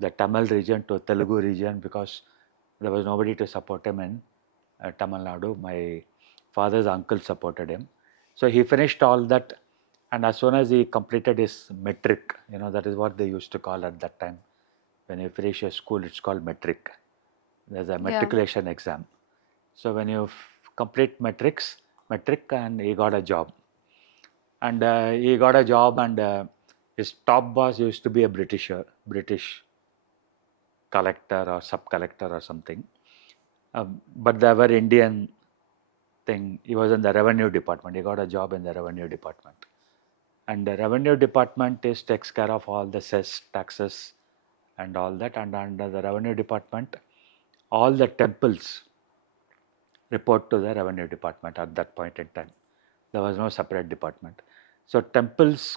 the Tamil region to Telugu region because there was nobody to support him in Tamil Nadu. My father's uncle supported him. So he finished all that, and as soon as he completed his metric, that is what they used to call at that time. When you finish your school, it's called metric. There's a Yeah. matriculation exam. So when you complete metric, and he got a job. And he got a job, and his top boss used to be a British collector or sub collector or something. But they were Indian thing. He was in the revenue department. He got a job in the revenue department. And the revenue department takes care of all the cess, taxes, and all that. And under the revenue department, all the temples report to the revenue department at that point in time. There was no separate department. So temples,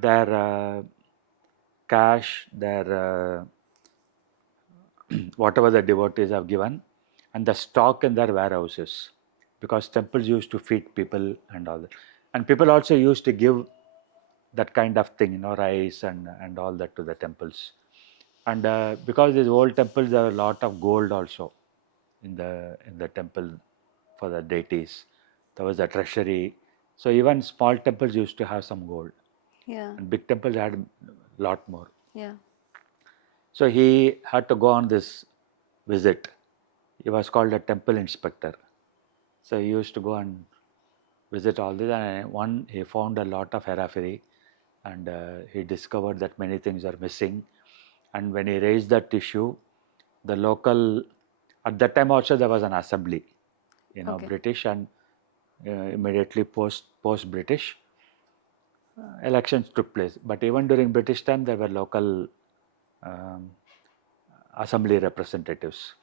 their cash, their whatever the devotees have given, and the stock in their warehouses, because temples used to feed people and all that. And people also used to give that kind of thing, rice and all that to the temples. And because these old temples, there were a lot of gold also in the temple for the deities. There was a treasury. So even small temples used to have some gold, Yeah. and big temples had a lot more. Yeah. So he had to go on this visit. He was called a temple inspector. So he used to go and visit all this, and he found a lot of hierarchy, and he discovered that many things are missing. And when he raised that issue, the local, at that time also there was an assembly, Okay. British, and immediately post British elections took place. But even during British time, there were local um, assembly representatives.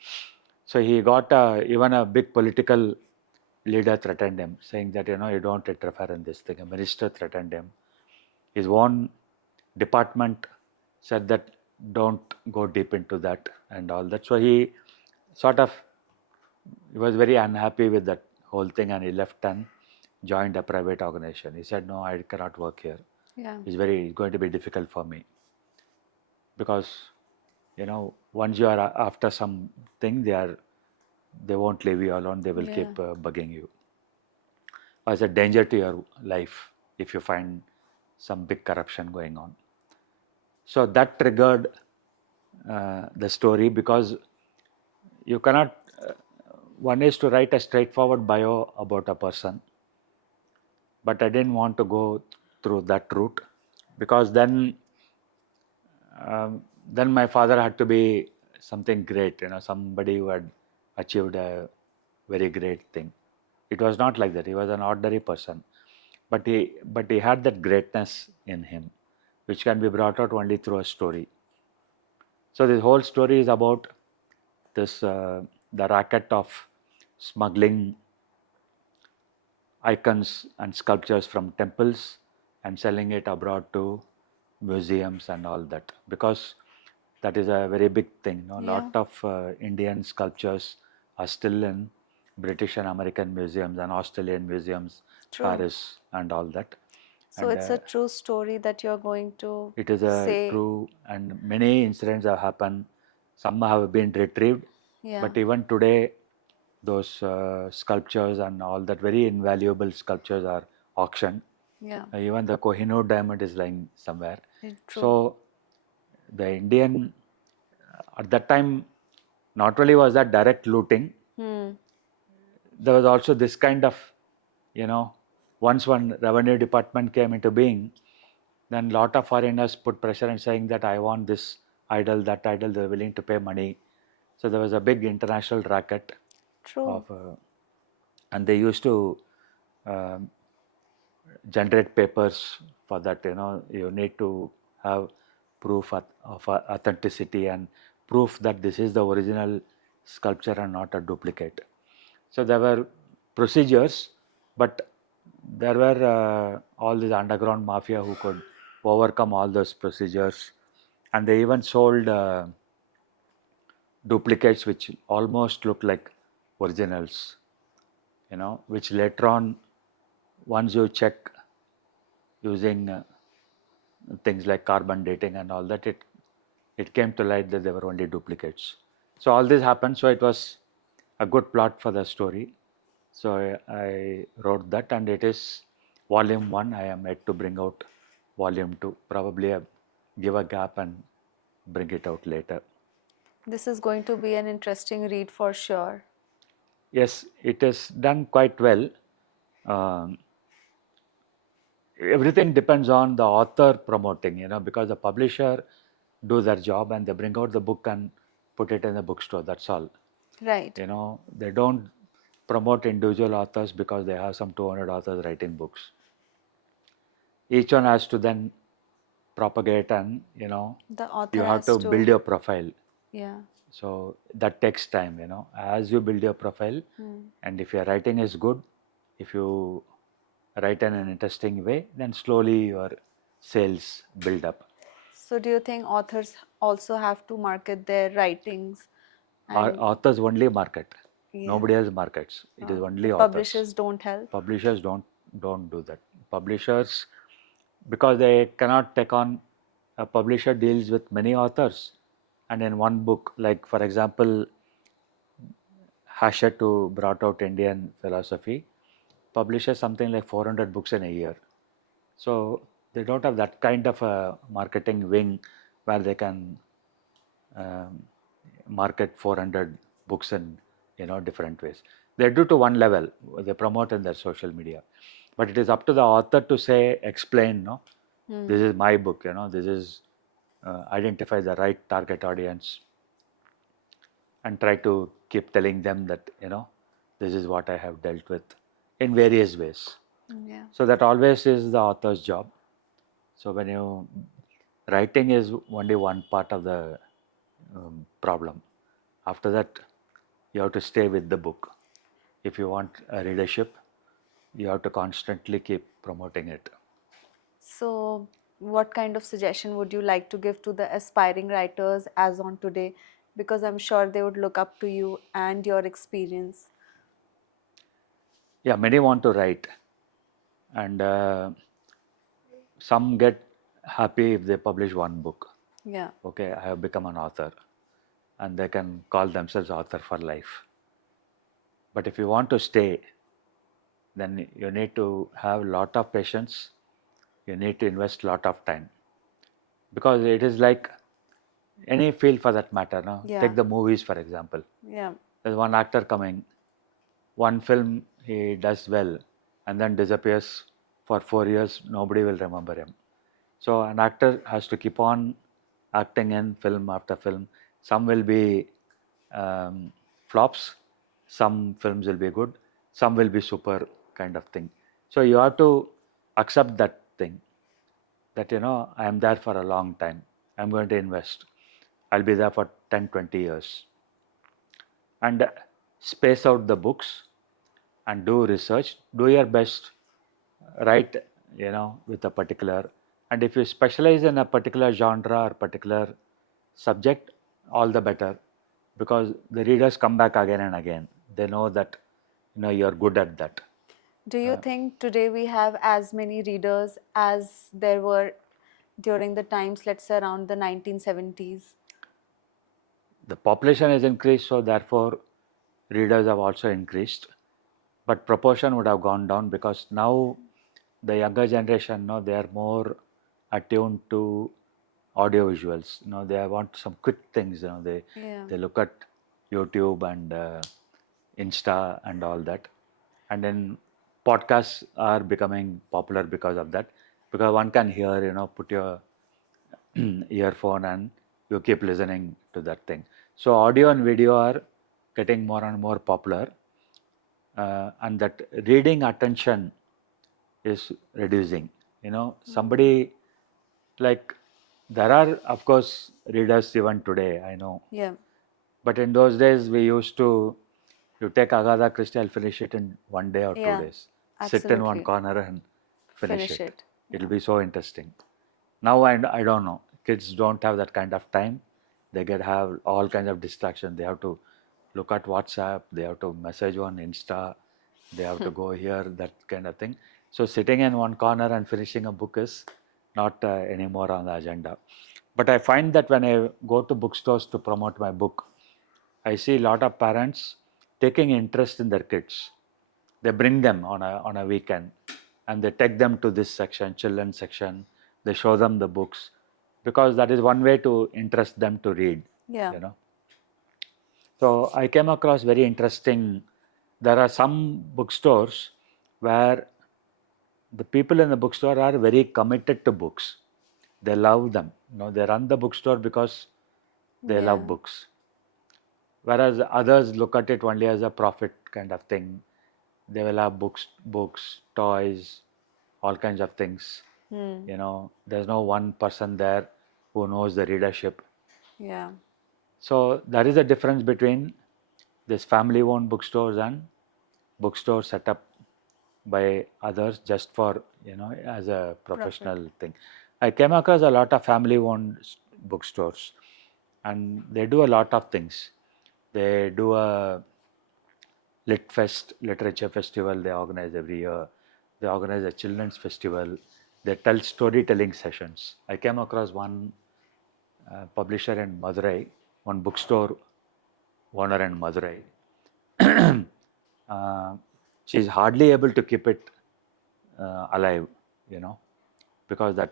So he got even a big political leader threatened him, saying that you don't interfere in this thing. A minister threatened him. His own department said that don't go deep into that and all that. So he sort of he was very unhappy with that whole thing, and he left and joined a private organization. He said, "No, I cannot work here. Yeah. It's going to be difficult for me because once you are after something, they won't leave you alone. They will Yeah. keep bugging you. As a danger to your life if you find some big corruption going on." So that triggered the story, because you cannot. One is to write a straightforward bio about a person, but I didn't want to go through that route, because then my father had to be something great, somebody who had achieved a very great thing. It was not like that. He was an ordinary person, but he had that greatness in him, which can be brought out only through a story. So this whole story is about this the racket of smuggling icons and sculptures from temples and selling it abroad to museums and all that, because that is a very big thing. A lot Yeah. of Indian sculptures are still in British and American museums and Australian museums, True. Paris and all that. So And it's a true story that you're going to it is a say. true, and many incidents have happened. Some have been retrieved, Yeah. but even today, those sculptures and all that very invaluable sculptures are auctioned. Yeah. Even the Kohinoor diamond is lying somewhere. True. So the Indian at that time, not only was that direct looting, there was also this kind of, once one revenue department came into being, then lot of foreigners put pressure and saying that I want this idol, that idol, they're willing to pay money. So there was a big international racket True. of, and they used to um, generate papers for that. You need to have proof of authenticity and proof that this is the original sculpture and not a duplicate. So there were procedures, but there were all this underground mafia who could overcome all those procedures, and they even sold duplicates which almost look like originals, which later on, once you check using things like carbon dating and all that, it came to light that they were only duplicates. So all this happened. So it was a good plot for the story. So I wrote that, and it is volume 1. I am yet to bring out volume 2. Probably give a gap and bring it out later. This is going to be an interesting read for sure. Yes, it is done quite well. Um, Everything depends on the author promoting, because the publisher do their job and they bring out the book and put it in the bookstore. That's all. Right. They don't promote individual authors because they have some 200 authors writing books. Each one has to then propagate, and The author you have has to to. build your profile. Yeah. So that takes time. As you build your profile, and if your writing is good, if you write in an interesting way, then slowly your sales build up. So do you think authors also have to market their writings? Our And authors only market. yeah. Nobody else markets. It is only The authors. publishers don't help. Publishers don't do that. Publishers, because they cannot take on, a publisher deals with many authors, and in one book, like for example, Hachette, who brought out Indian philosophy, publishes something like 400 books in a year. So they don't have that kind of a marketing wing where they can um, market 400 books in different ways. They do to one level. They promote in their social media, but it is up to the author to say, explain. No, this is my book. This is identify the right target audience, and try to keep telling them that this is what I have dealt with in various ways. Yeah. So that always is the author's job. So when you writing is only one part of the problem. After that, you have to stay with the book. If you want a readership, you have to constantly keep promoting it. So what kind of suggestion would you like to give to the aspiring writers as on today? Because I'm sure they would look up to you and your experience. Yeah, many want to write, and some get happy if they publish one book. Yeah. Okay, I have become an author, and they can call themselves author for life. But if you want to stay, then you need to have a lot of patience. You need to invest a lot of time, because it is like any field for that matter. No? Yeah. Take the movies for example. Yeah. There's one actor coming, one film he does well, and then disappears for 4 years. Nobody will remember him. So an actor has to keep on acting in film after film, Some will be flops, some films will be good, some will be super kind of thing. So you have to accept that thing, that I am there for a long time. I'm going to invest. I'll be there for 10, 20 years. And space out the books and do research, do your best, write, with a particular, and if you specialize in a particular genre or particular subject, all the better, because the readers come back again and again. They know that, you're good at that. Do you think today we have as many readers as there were during the times, let's say around the 1970s? The population has increased, so therefore readers have also increased, but proportion would have gone down, because now the younger generation, they are more attuned to audio visuals. They want some quick things. They look at YouTube and Insta and all that, and then podcasts are becoming popular because of that, because one can hear, put your earphone and you keep listening to that thing. So audio and video are getting more and more popular, and that reading attention is reducing. Somebody, like, there are of course readers even today, I know. Yeah. But in those days we used to, you take Agatha Christie, I'll finish it in 1 day or 2 days. Sit in one Absolutely. corner and finish Finish it. It'll be so interesting. Now I don't know. Kids don't have that kind of time. They have all kinds of distractions. They have to look at WhatsApp. They have to message on Insta. They have to go here, that kind of thing. So sitting in one corner and finishing a book is not anymore on the agenda. But I find that when I go to bookstores to promote my book, I see a lot of parents taking interest in their kids. They bring them on a weekend and they take them to this section, children's section. They show them the books, because that is one way to interest them to read. Yeah. So I came across very interesting. There are some bookstores where the people in the bookstore are very committed to books. They love them. They run the bookstore because they love books. Whereas others look at it only as a profit kind of thing. They will have books, toys, all kinds of things. There's no one person there who knows the readership. Yeah. So there is a difference between this family-owned bookstores and bookstores set up by others just for, as a professional thing. I came across a lot of family-owned bookstores, and they do a lot of things. They do a literature festival they organize every year. They organize a children's festival. They tell storytelling sessions. I came across one publisher in Madurai, one bookstore owner in Madurai. She's hardly able to keep it alive, because that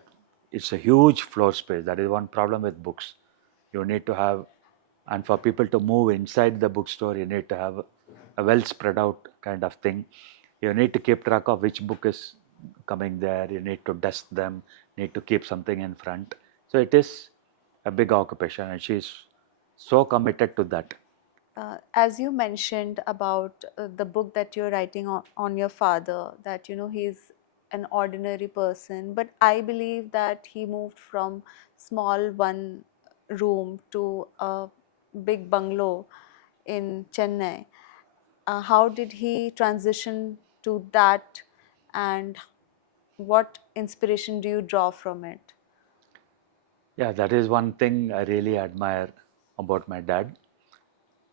it's a huge floor space. That is one problem with books. You need to have, and for people to move inside the bookstore, you need to have a well spread out kind of thing. You need to keep track of which book is coming there. You need to dust them, need to keep something in front. So it is a big occupation, and she's so committed to that. As you mentioned about the book that you're writing on your father, that he's an ordinary person, but I believe that he moved from small one room to a big bungalow in Chennai. How did he transition to that, and what inspiration do you draw from it? Yeah, that is one thing I really admire about my dad.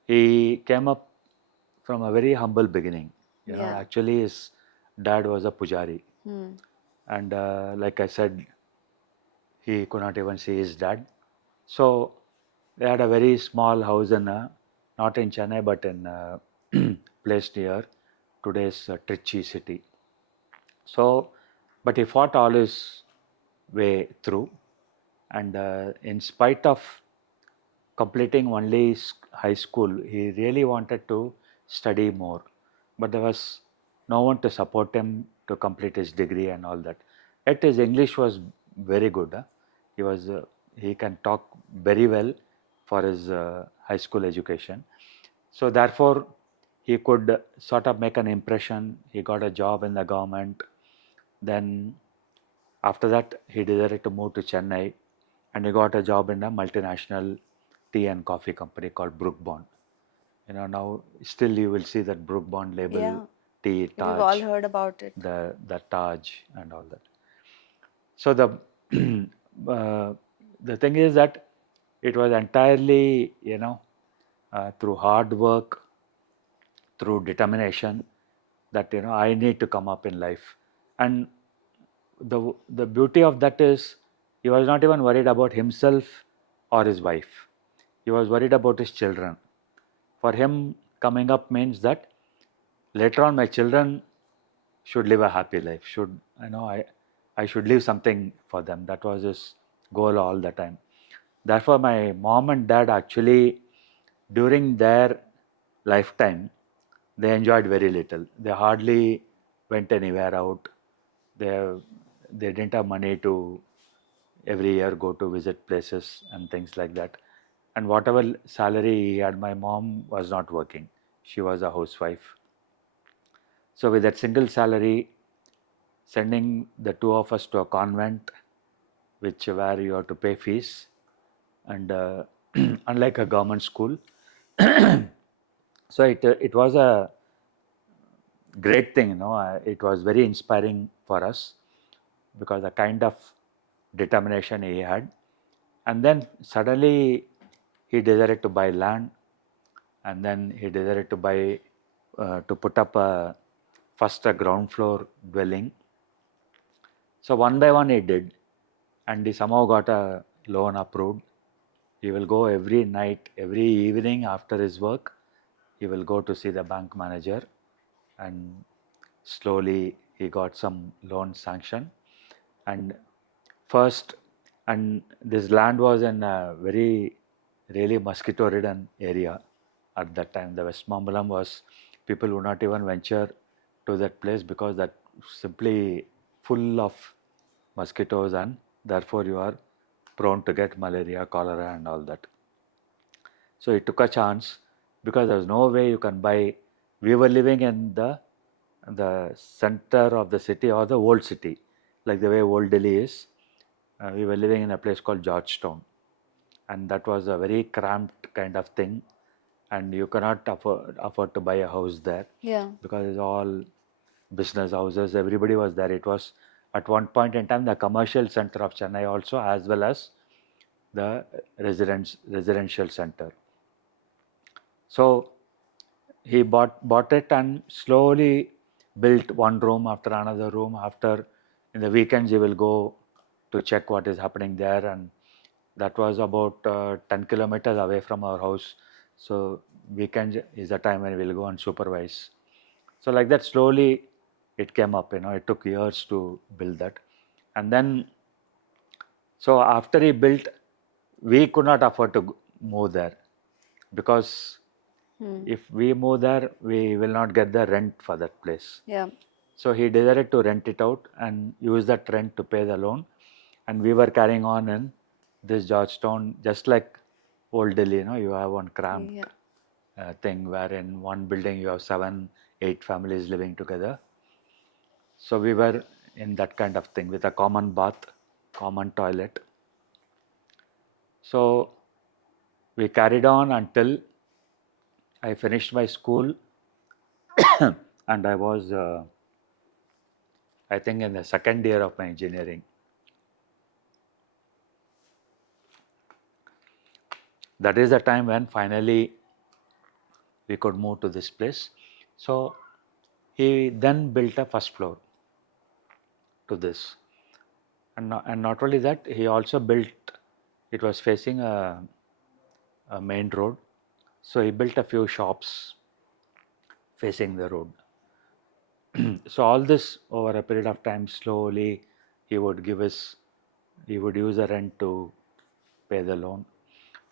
He came up from a very humble beginning. Actually, his dad was a pujari. And like I said, he could not even see his dad. So they had a very small house in, not in Chennai, but in place near today's Trichy city. So, but he fought all his way through, and in spite of completing only high school, he really wanted to study more, but there was no one to support him to complete his degree and all that. Yet his English was very good. He can talk very well, for his high school education. So therefore, he could sort of make an impression. He got a job in the government. Then after that, he decided to move to Chennai, and he got a job in a multinational tea and coffee company called Brook Bond. Now still you will see that Brook Bond label, Yeah. tea, We've all Taj, heard about it. the Taj and all that. So uh, the thing is that it was entirely, through hard work, through determination, that I need to come up in life. And the beauty of that is he was not even worried about himself or his wife. He was worried about his children. For him, coming up means that later on my children should live a happy life. I should leave something for them. That was his goal all the time. Therefore, my mom and dad actually, during their lifetime, they enjoyed very little. They hardly went anywhere out. They they didn't have money to every year go to visit places and things like that. And whatever salary he had, my mom was not working. She was a housewife. So with that single salary, sending the two of us to a convent, which where you have to pay fees, and unlike a government school, so it was a great thing. It was very inspiring for us because the kind of determination he had. And then suddenly he decided to buy land, and then he decided to buy to put up first a ground floor dwelling. So one by one he did, and he somehow got a loan approved. He will go every night, every evening after his work. He will go to see the bank manager, and slowly he got some loan sanction. And first, and this land was in a very really mosquito ridden area at that time. The West Mambalam was, people would not even venture to that place because that simply full of mosquitoes, and therefore you are prone to get malaria, cholera and all that. So he took a chance because there was no way you can buy. We were living in the center of the city or the old city, like the way old Delhi is. We were living in a place called Georgetown, and that was a very cramped kind of thing, and you cannot afford to buy a house there. Yeah. Because it's all business houses. Everybody was there. It was at one point in time the commercial center of Chennai also, as well as the residential center. So he bought it and slowly built one room after another room. After, in the weekends he will go to check what is happening there, and that was about 10 kilometers away from our house. So weekend is the time when we'll go and supervise. So like that slowly it came up. It took years to build that. And then, so after he built, we could not afford to move there, because if we move there, we will not get the rent for that place. Yeah. So he decided to rent it out and use that rent to pay the loan. And we were carrying on in this Georgetown, just like old Delhi. You have one cramped thing where in one building you have 7, 8 families living together. So we were in that kind of thing with a common bath, common toilet. So we carried on until I finished my school, and I was, I think, in the second year of my engineering. That is the time when finally we could move to this place. So he then built a first floor to this. And not only that, he also built, it was facing a main road. So he built a few shops facing the road. So all this over a period of time, slowly he would use the rent to pay the loan.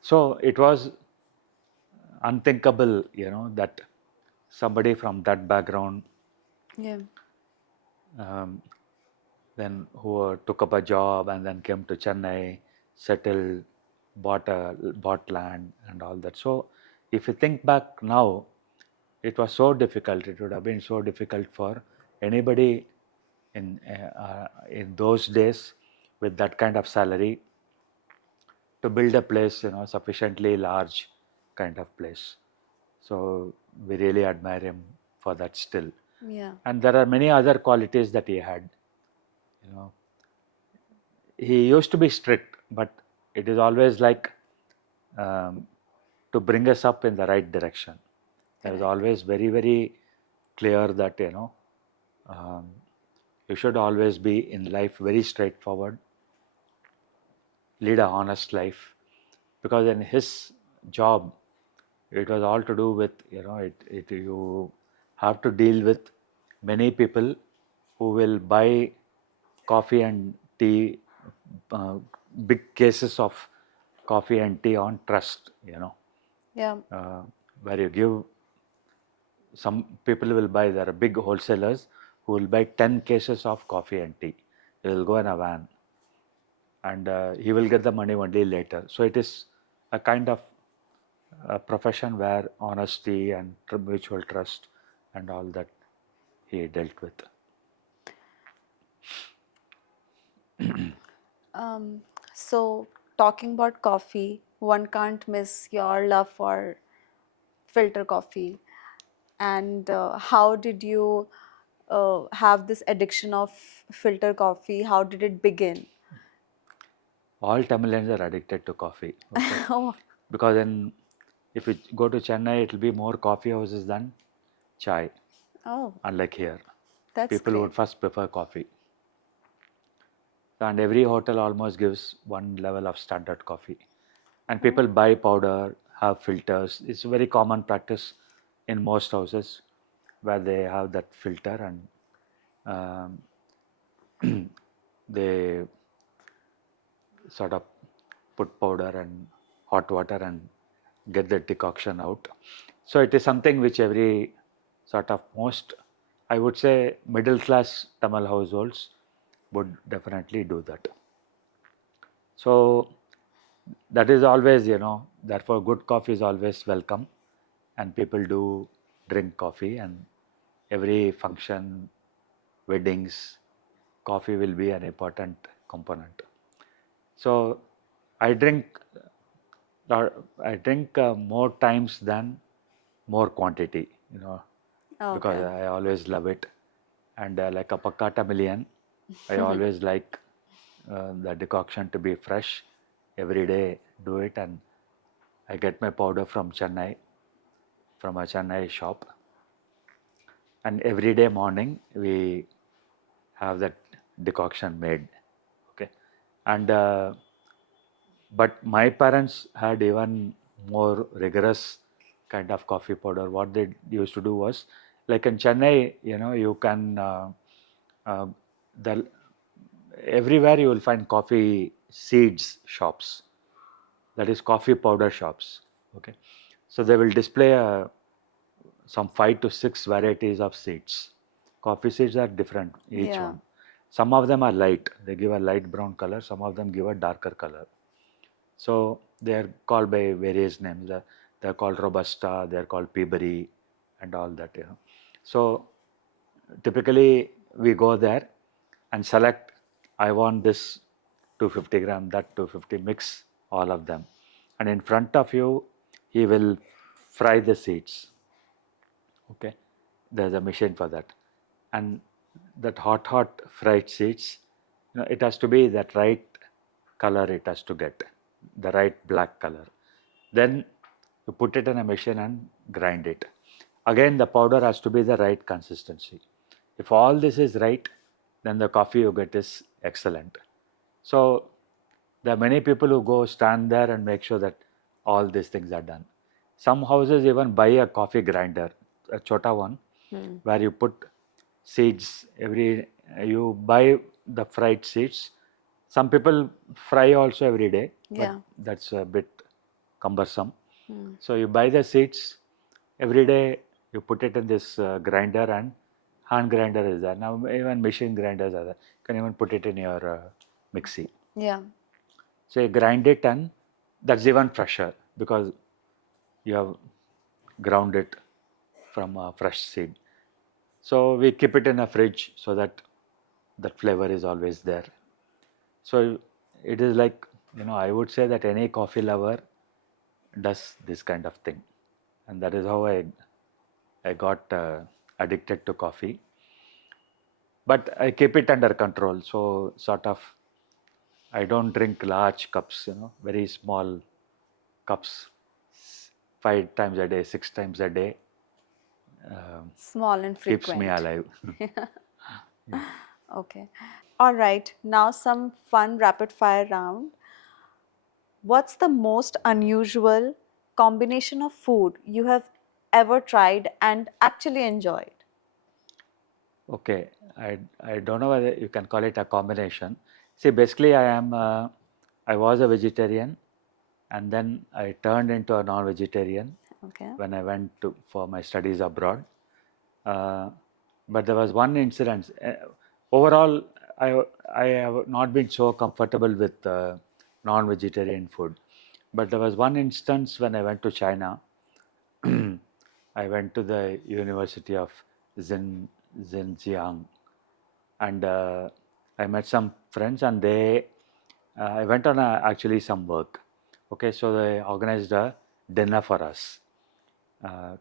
So it was unthinkable, that somebody from that background, um, then who took up a job and then came to Chennai, settled, bought land and all that. So if you think back now, it was so difficult. It would have been so difficult for anybody in those days with that kind of salary to build a place, sufficiently large kind of place. So we really admire him for that still. Yeah. And there are many other qualities that he had. You know, he used to be strict, but it is always like um, to bring us up in the right direction. There was Correct. always very, very clear that um, you should always be in life very straightforward, lead a honest life, because in his job it was all to do with you have to deal with many people who will buy coffee and tea, uh, big cases of coffee and tea on trust, Yeah. where you give, some people will buy, there are big wholesalers who will buy 10 cases of coffee and tea. They will go in a van and he will get the money only later. So it is a kind of a profession where honesty and mutual trust and all that he dealt with. So, talking about coffee, one can't miss your love for filter coffee. And how did you have this addiction of filter coffee? How did it begin? All Tamilians are addicted to coffee. Okay? Oh, Because if you go to Chennai, it will be more coffee houses than chai. oh, Unlike here, that's people great. would first prefer coffee. And every hotel almost gives one level of standard coffee. And people Oh, buy powder, have filters. It's a very common practice in most houses where they have that filter, and they sort of put powder and hot water and get the decoction out. So it is something which every sort of most, I would say, middle class Tamil households would definitely do that. So that is always, therefore good coffee is always welcome, and people do drink coffee, and every function, weddings, coffee will be an important component. So I drink I drink more times than more quantity, because okay. I always love it. And like a Pakata Million, I always like the decoction to be fresh every day. Do it, and I get my powder from Chennai, from a Chennai shop. And every day morning we have that decoction made. Okay, and but my parents had even more rigorous kind of coffee powder. What they used to do was, like in Chennai, you can uh, the everywhere you will find coffee seeds shops. That is coffee powder shops. Okay, so they will display some 5 to 6 varieties of seeds. Coffee seeds are different, each Yeah. one. Some of them are light; they give a light brown color. Some of them give a darker color. So they are called by various names. They are called Robusta, they are called Peaberry, and all that. So typically we go there and select. I want this 250 gram, that 250. Mix all of them, and in front of you, he will fry the seeds. Okay, there's a machine for that, and that hot fried seeds, it has to be that right color. It has to get the right black color. Then you put it in a machine and grind it. Again, the powder has to be the right consistency. If all this is right, then the coffee you get is excellent. So there are many people who go stand there and make sure that all these things are done. Some houses even buy a coffee grinder, a chota one, Hmm. where you put seeds. You buy the fried seeds. Some people fry also every day, but Yeah. that's a bit cumbersome. Hmm. So you buy the seeds every day. You put it in this grinder, and hand grinder is there. Now even machine grinders are there. You can even put it in your mixie. Yeah. So you grind it, and that's even fresher because you have ground it from a fresh seed. So we keep it in a fridge so that that flavor is always there. So it is like, I would say that any coffee lover does this kind of thing, and that is how I got addicted to coffee. But I keep it under control. So sort of, I don't drink large cups. Very small cups, 5 times a day, 6 times a day. Small and Keeps me frequent. alive. Okay. All right. Now some fun rapid fire round. What's the most unusual combination of food you have ever tried and actually enjoyed? Okay, I don't know whether you can call it a combination. See, basically, I was a vegetarian, and then I turned into a non-vegetarian Okay. when I went for my studies abroad. Uh, but there was one incident. Overall, I have not been so comfortable with non-vegetarian food. But there was one instance when I went to China. I went to the University of Xinjiang, and I met some friends, and I went on actually some work. Okay, so they organized a dinner for us.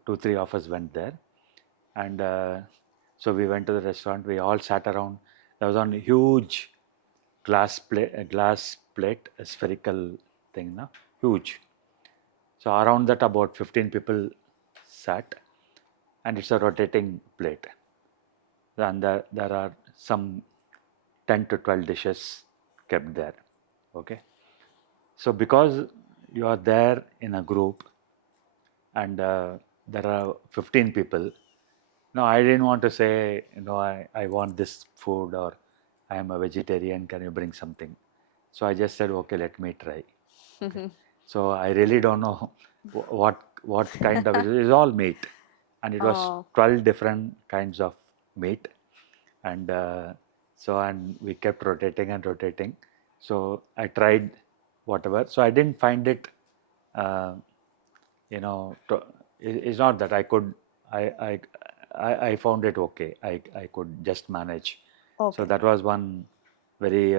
2, 3 of us went there, and so we went to the restaurant. We all sat around. There was one huge glass plate, a spherical thing, no? Huge. So around that, about 15 people sat, and it's a rotating plate. And there are some 10 to 12 dishes kept there. Okay. So because you are there in a group and there are 15 people, no, I didn't want to say, I want this food, or I am a vegetarian, can you bring something? So I just said, okay, let me try. Okay. So I really don't know what kind of it's all meat, and it was Oh, 12 different kinds of meat, and and we kept rotating and rotating. So I tried whatever. So I didn't find it. Uh, it's not that I could. I I found it okay. I could just manage. So okay. that was one very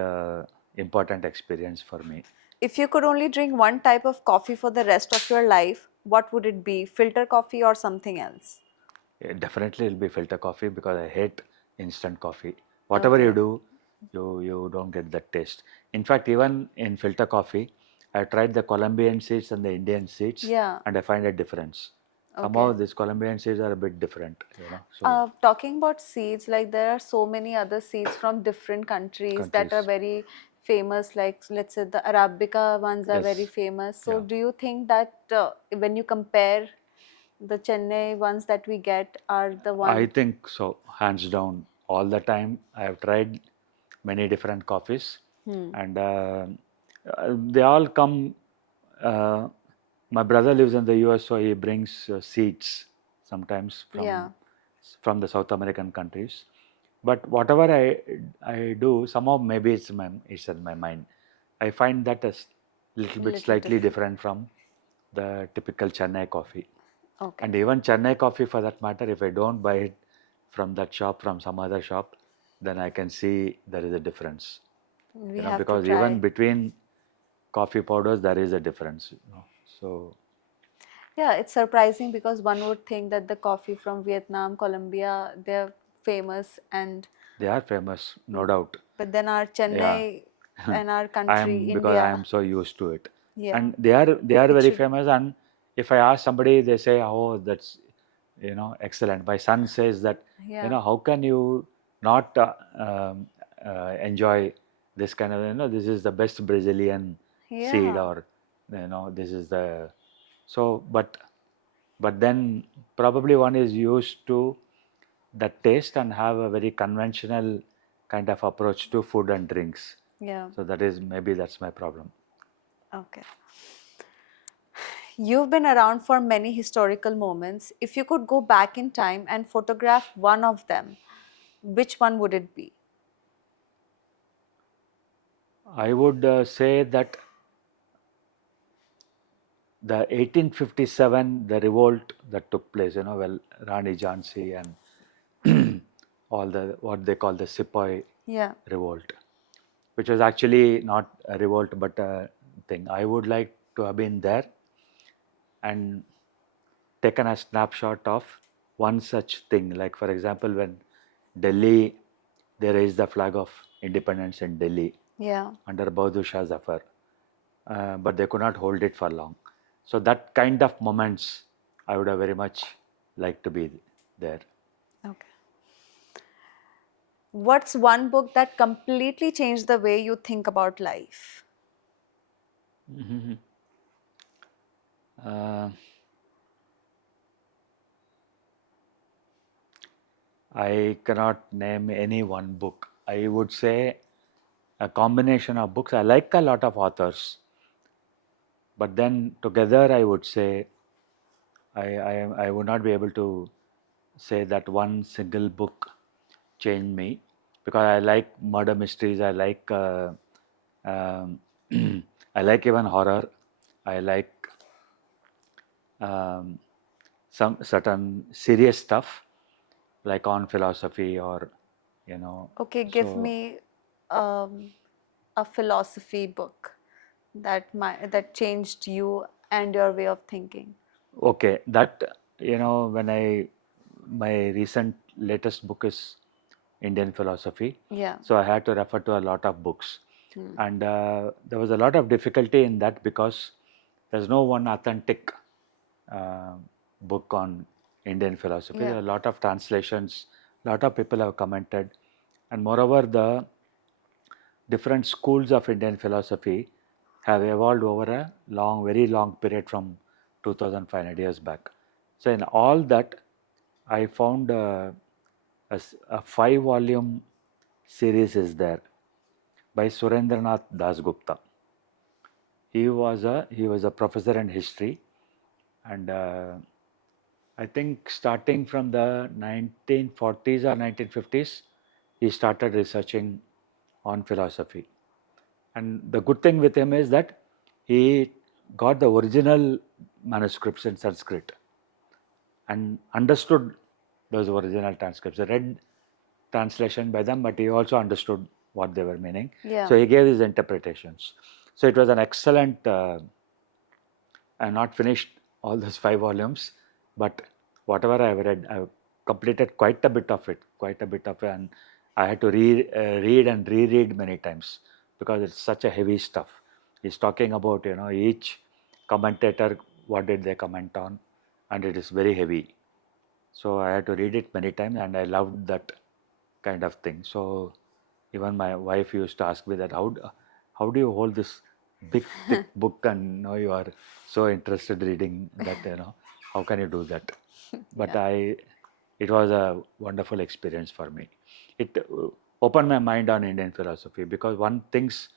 important experience for me. If you could only drink one type of coffee for the rest of your life, what would it be? Filter coffee or something else? Definitely it'll be filter coffee because I hate instant coffee. Whatever you Okay. do, you don't get that taste. In fact, even in filter coffee, I tried the Colombian seeds and the Indian seeds, Yeah. and I find a difference. Somehow Okay. these Colombian seeds are a bit different. So Talking about seeds, like there are so many other seeds from different countries that are countries, very famous. Like let's say the Arabica ones are very yes, famous. So yeah. do you think that when you compare the Chennai ones that we get are the I one? think so, hands down. All the time, I have tried many different coffees, Hmm. and they all come. Uh, my brother lives in the US, so he brings seeds sometimes Yeah. from the South American countries. But whatever I do, somehow maybe it's in my mind. I find that as little bit Little slightly different. different from the typical Chennai coffee. Okay. And even Chennai coffee, for that matter, if I don't buy it from that shop, from some other shop, then I can see there is a difference. We have to Because even try. between coffee powders, there is a difference. So Yeah, it's surprising because one would think that the coffee from Vietnam, Colombia, they're famous, and they are famous, no doubt. but then our Yeah, Chennai and our I country, am because I India, am so used to it, yeah, and they are it very should, famous. And if I ask somebody, they say, "Oh, that's excellent." My son says that yeah, how can you not enjoy this kind of this is the best Brazilian seed, yeah. or this is the so but then probably one is used to that taste and have a very conventional kind of approach to food and drinks. Yeah. So that is maybe that's my problem. Okay. You've been around for many historical moments. If you could go back in time and photograph one of them, which one would it be? I would say that the 1857, the revolt that took place, well, Rani Jhansi and all the, what they call the Sepoy Yeah. revolt, which was actually not a revolt but a thing. I would like to have been there and taken a snapshot of one such thing. Like, for example, when Delhi, they raised the flag of independence in Delhi Yeah. under Bahadur Shah Zafar, but they could not hold it for long. So that kind of moments, I would have very much liked to be there. Okay. What's one book that completely changed the way you think about life? Mhm. Uh, I cannot name any one book. I would say a combination of books. I like a lot of authors, but then together I would say I would not be able to say that one single book changed me, because I like murder mysteries. I like um, I like even horror. I like um, some certain serious stuff like on philosophy or Okay, give so. me um, a philosophy book that changed you and your way of thinking. Okay, that when my recent latest book is Indian philosophy, Yeah. so I had to refer to a lot of books, Hmm. and there was a lot of difficulty in that because there's no one authentic uh, book on Indian philosophy. There Yeah. are a lot of translations, a lot of people have commented, and moreover, the different schools of Indian philosophy have evolved over a long, very long period from 2500 years back. So, in all that, I found a 5-volume series is there by Surendranath Dasgupta. He was a professor in history, and I think starting from the 1940s or 1950s, he started researching on philosophy. And the good thing with him is that he got the original manuscripts in Sanskrit and understood those original transcripts. He read translation by them, but he also understood what they were meaning. Yeah. So he gave his interpretations. So it was an excellent. I have not finished all those 5 volumes, but whatever I have read, I have completed quite a bit of it, and I had to read and reread many times because it's such a heavy stuff. He's talking about each commentator, what did they comment on, and it is very heavy. So I had to read it many times, and I loved that kind of thing. So even my wife used to ask me that how do you hold this big thick book and you are so interested reading that how can you do that? But Yeah. it was a wonderful experience for me. It opened my mind on Indian philosophy because one thinks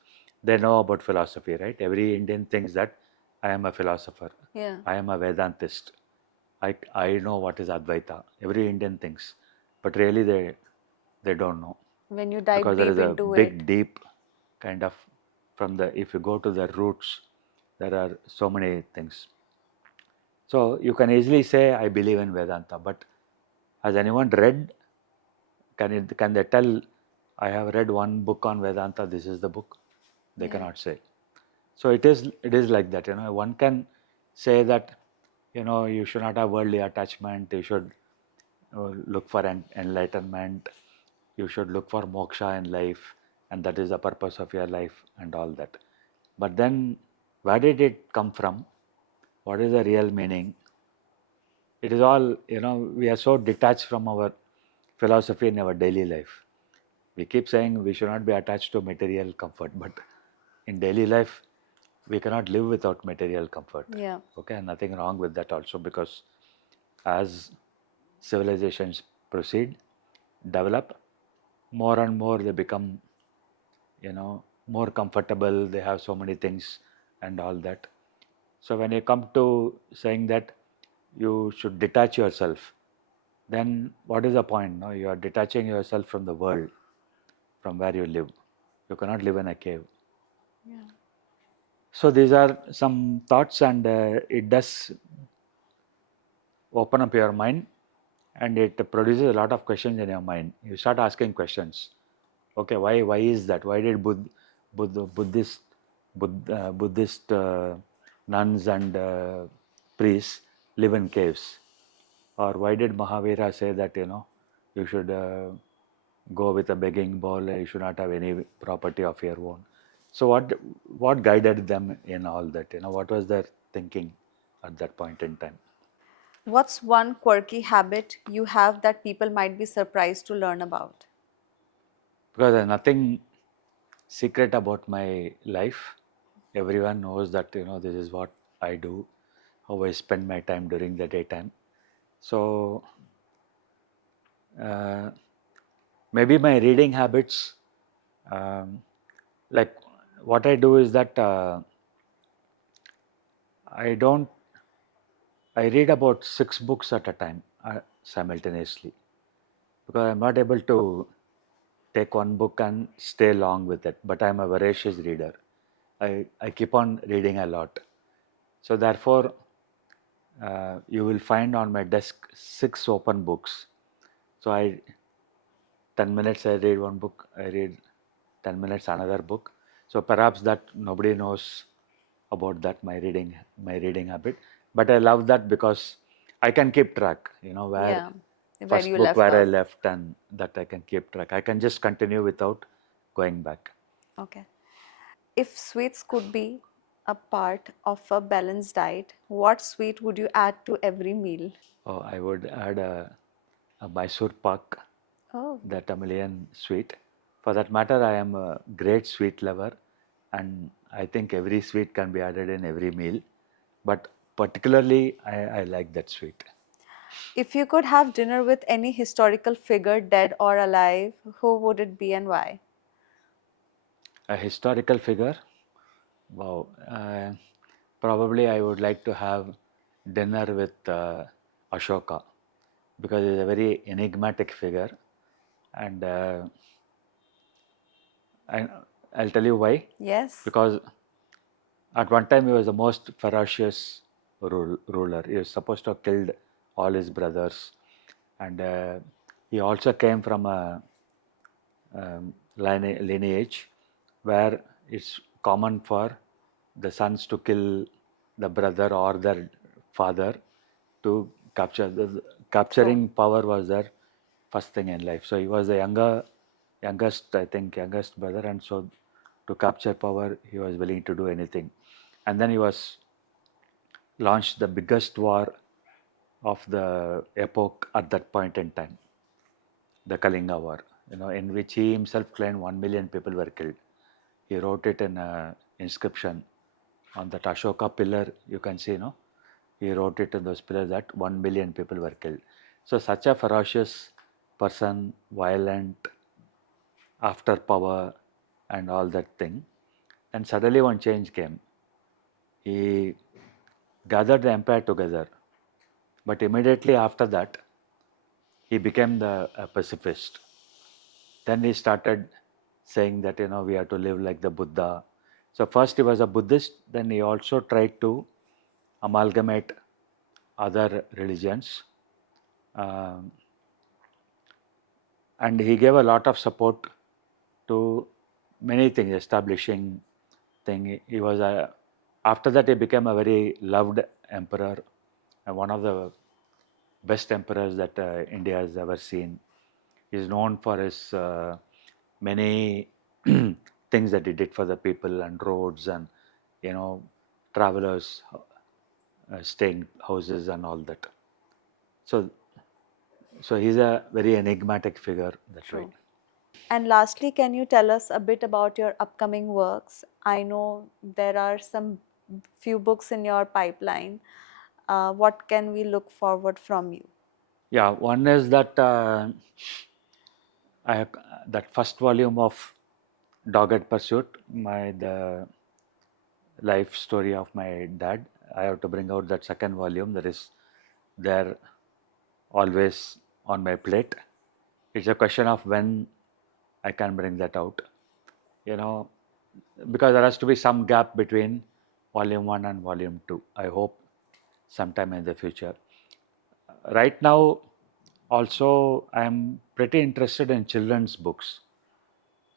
they know about philosophy, right? Every Indian thinks that I am a philosopher, Yeah. I am a Vedantist, I know what is Advaita. Every Indian thinks, but really they don't know, When you dive because there is deep a into it. big deep kind of from the, if you go to the roots, there are so many things. So you can easily say I believe in Vedanta, but has anyone read? Can they tell I have read one book on Vedanta? This is the book. They Yeah. cannot say. So it is like that. One can say that you should not have worldly attachment. You should look for enlightenment. You should look for moksha in life, and that is the purpose of your life and all that. But then, where did it come from? What is the real meaning? It is all, we are so detached from our philosophy in our daily life. We keep saying we should not be attached to material comfort, but in daily life, we cannot live without material comfort. Yeah. Okay, nothing wrong with that also, because as civilizations proceed, develop, more and more they become, more comfortable. They have so many things and all that. So when you come to saying that you should detach yourself, then what is the point? No, you are detaching yourself from the world, from where you live. You cannot live in a cave. Yeah. So these are some thoughts, and it does open up your mind, and it produces a lot of questions in your mind. You start asking questions. Okay, why is that? Why did Buddhist nuns and priests live in caves? Or why did Mahavira say that you should go with a begging bowl, you should not have any property of your own? So what guided them in all that? What was their thinking at that point in time? What's one quirky habit you have that people might be surprised to learn about? Because there's nothing secret about my life. Everyone knows that this is what I do, how I spend my time during the daytime. So uh, maybe my reading habits, um, like what I do is that I don't I read about 6 books at a time simultaneously, because I'm not able to take one book and stay long with it. But I'm a voracious reader. I keep on reading a lot. So therefore, you will find on my desk 6 open books. So 10 minutes I read one book, I read 10 minutes another book. So perhaps that nobody knows about that, my reading habit. But I love that because I can keep track, where Yeah, where first you book left where I off. left, and that I can keep track. I can just continue without going back. Okay. If sweets could be a part of a balanced diet, what sweet would you add to every meal? Oh, I would add a Mysore Pak, Oh, the Tamilian sweet. For that matter, I am a great sweet lover, and I think every sweet can be added in every meal. But particularly, I like that sweet. if you could have dinner with any historical figure, dead or alive, who would it be and why? A historical figure, wow. Probably I would like to have dinner with Ashoka, because he's a very enigmatic figure, and I, I'll tell you why. Yes. Because at one time he was the most ferocious ruler. He was supposed to have killed all his brothers, and he also came from a lineage where it's common for the sons to kill the brother or their father to capture. True. Capturing power was their first thing in life. So he was the youngest, I think, youngest brother, and so to capture power, he was willing to do anything. And then he was launched the biggest war of the epoch at that point in time, the Kalinga War, in which he himself claimed 1 million people were killed. He wrote it in an inscription on that Ashoka pillar. You can see, he wrote it in those pillars that 1 million people were killed. So such a ferocious person, violent, after power, and all that thing. And suddenly one change came. He gathered the empire together, but immediately after that, he became the a pacifist. Then he started saying that we have to live like the Buddha. So first he was a Buddhist, then he also tried to amalgamate other religions, um, and he gave a lot of support to many things, establishing thing. He was a After that he became a very loved emperor, and one of the best emperors that India has ever seen. He is known for his many things that he did for the people, and roads, and you know travelers staying houses and all that. So he's a very enigmatic figure that way. True. And lastly, can you tell us a bit about your upcoming works? I know there are some few books in your pipeline. What can we look forward from you? Yeah, one is that I have that first volume of Dogged Pursuit, the life story of my dad. I have to bring out that second volume that is there always on my plate. It's a question of when I can bring that out, you know, because there has to be some gap between Volume 1 and Volume 2. I hope sometime in the future. Right now, also, I'm pretty interested in children's books.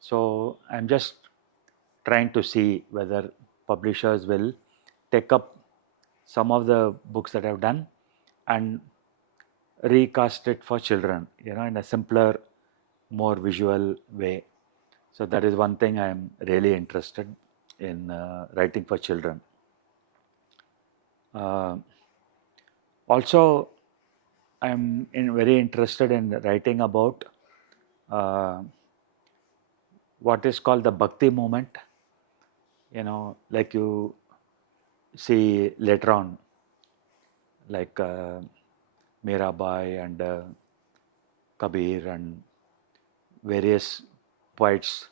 So I'm just trying to see whether publishers will take up some of the books that I've done and recast it for children, in a simpler, more visual way. So that is one thing I'm really interested in writing for children. Also, I'm very interested in writing about what is called the Bhakti movement. Like you see later on, like Mirabai and Kabir and various poets,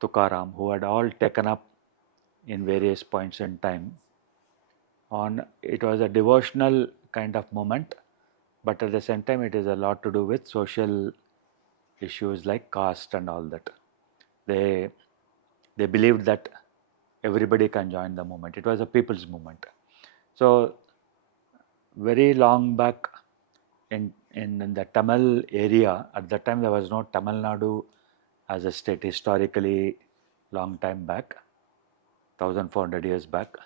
Tukaram, who had all taken up in various points in time on it was a devotional kind of moment, but at the same time it is a lot to do with social issues like caste and all that. They believed that everybody can join the movement. It was a people's movement. So very long back in the Tamil area, at that time there was no Tamil Nadu as a state historically long time back, 1400 years back.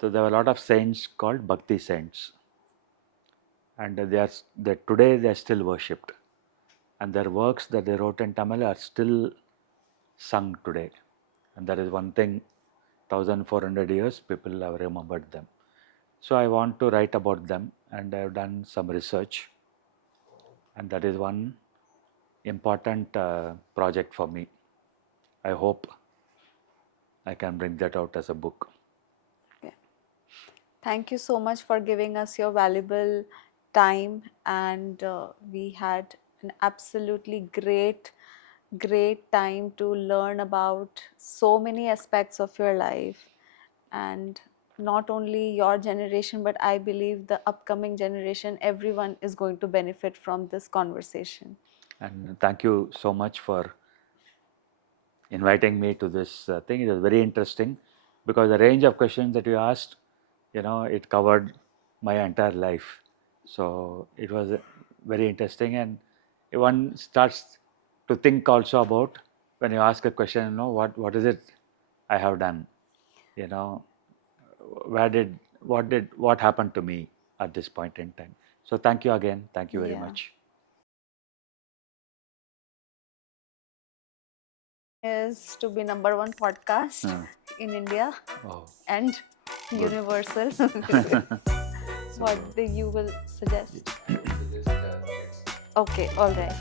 So there were a lot of saints called Bhakti saints, and today they are still worshipped, and their works that they wrote in Tamil are still sung today, and that is one thing. 1400 years people have remembered them. So I want to write about them, and I have done some research, and that is one important project for me. I hope I can bring that out as a book. Okay. Thank you so much for giving us your valuable time, and we had an absolutely great time to learn about so many aspects of your life, and not only your generation, but I believe the upcoming generation, everyone is going to benefit from this conversation. And thank you so much for inviting me to this thing. It was very interesting because the range of questions that you asked, it covered my entire life. So it was very interesting, and one starts to think also about when you ask a question, what is it I have done? What happened to me at this point in time? So thank you again. Thank you very much. Is to be number one podcast in India and universal. What do you will suggest? Okay, all right.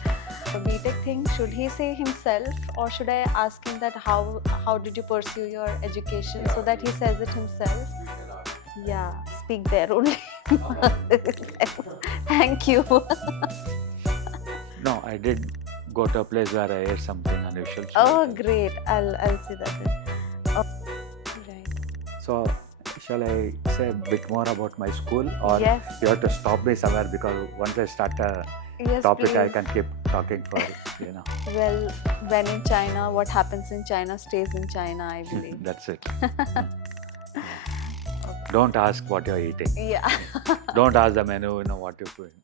The BTech thing, should he say himself, or should I ask him that how did you pursue your education, so that he says it himself? Yeah, speak there only. Thank you. No, I did go to a place where I ate something unusual. Oh, great! I'll see that then. Oh, right. So, shall I say a bit more about my school, or Yes. you have to stop me somewhere, because once I start a topic, please. I can keep talking for Well, when in China, what happens in China stays in China, I believe. That's it. Don't ask what you're eating. Yeah. Don't ask the menu, what you're doing.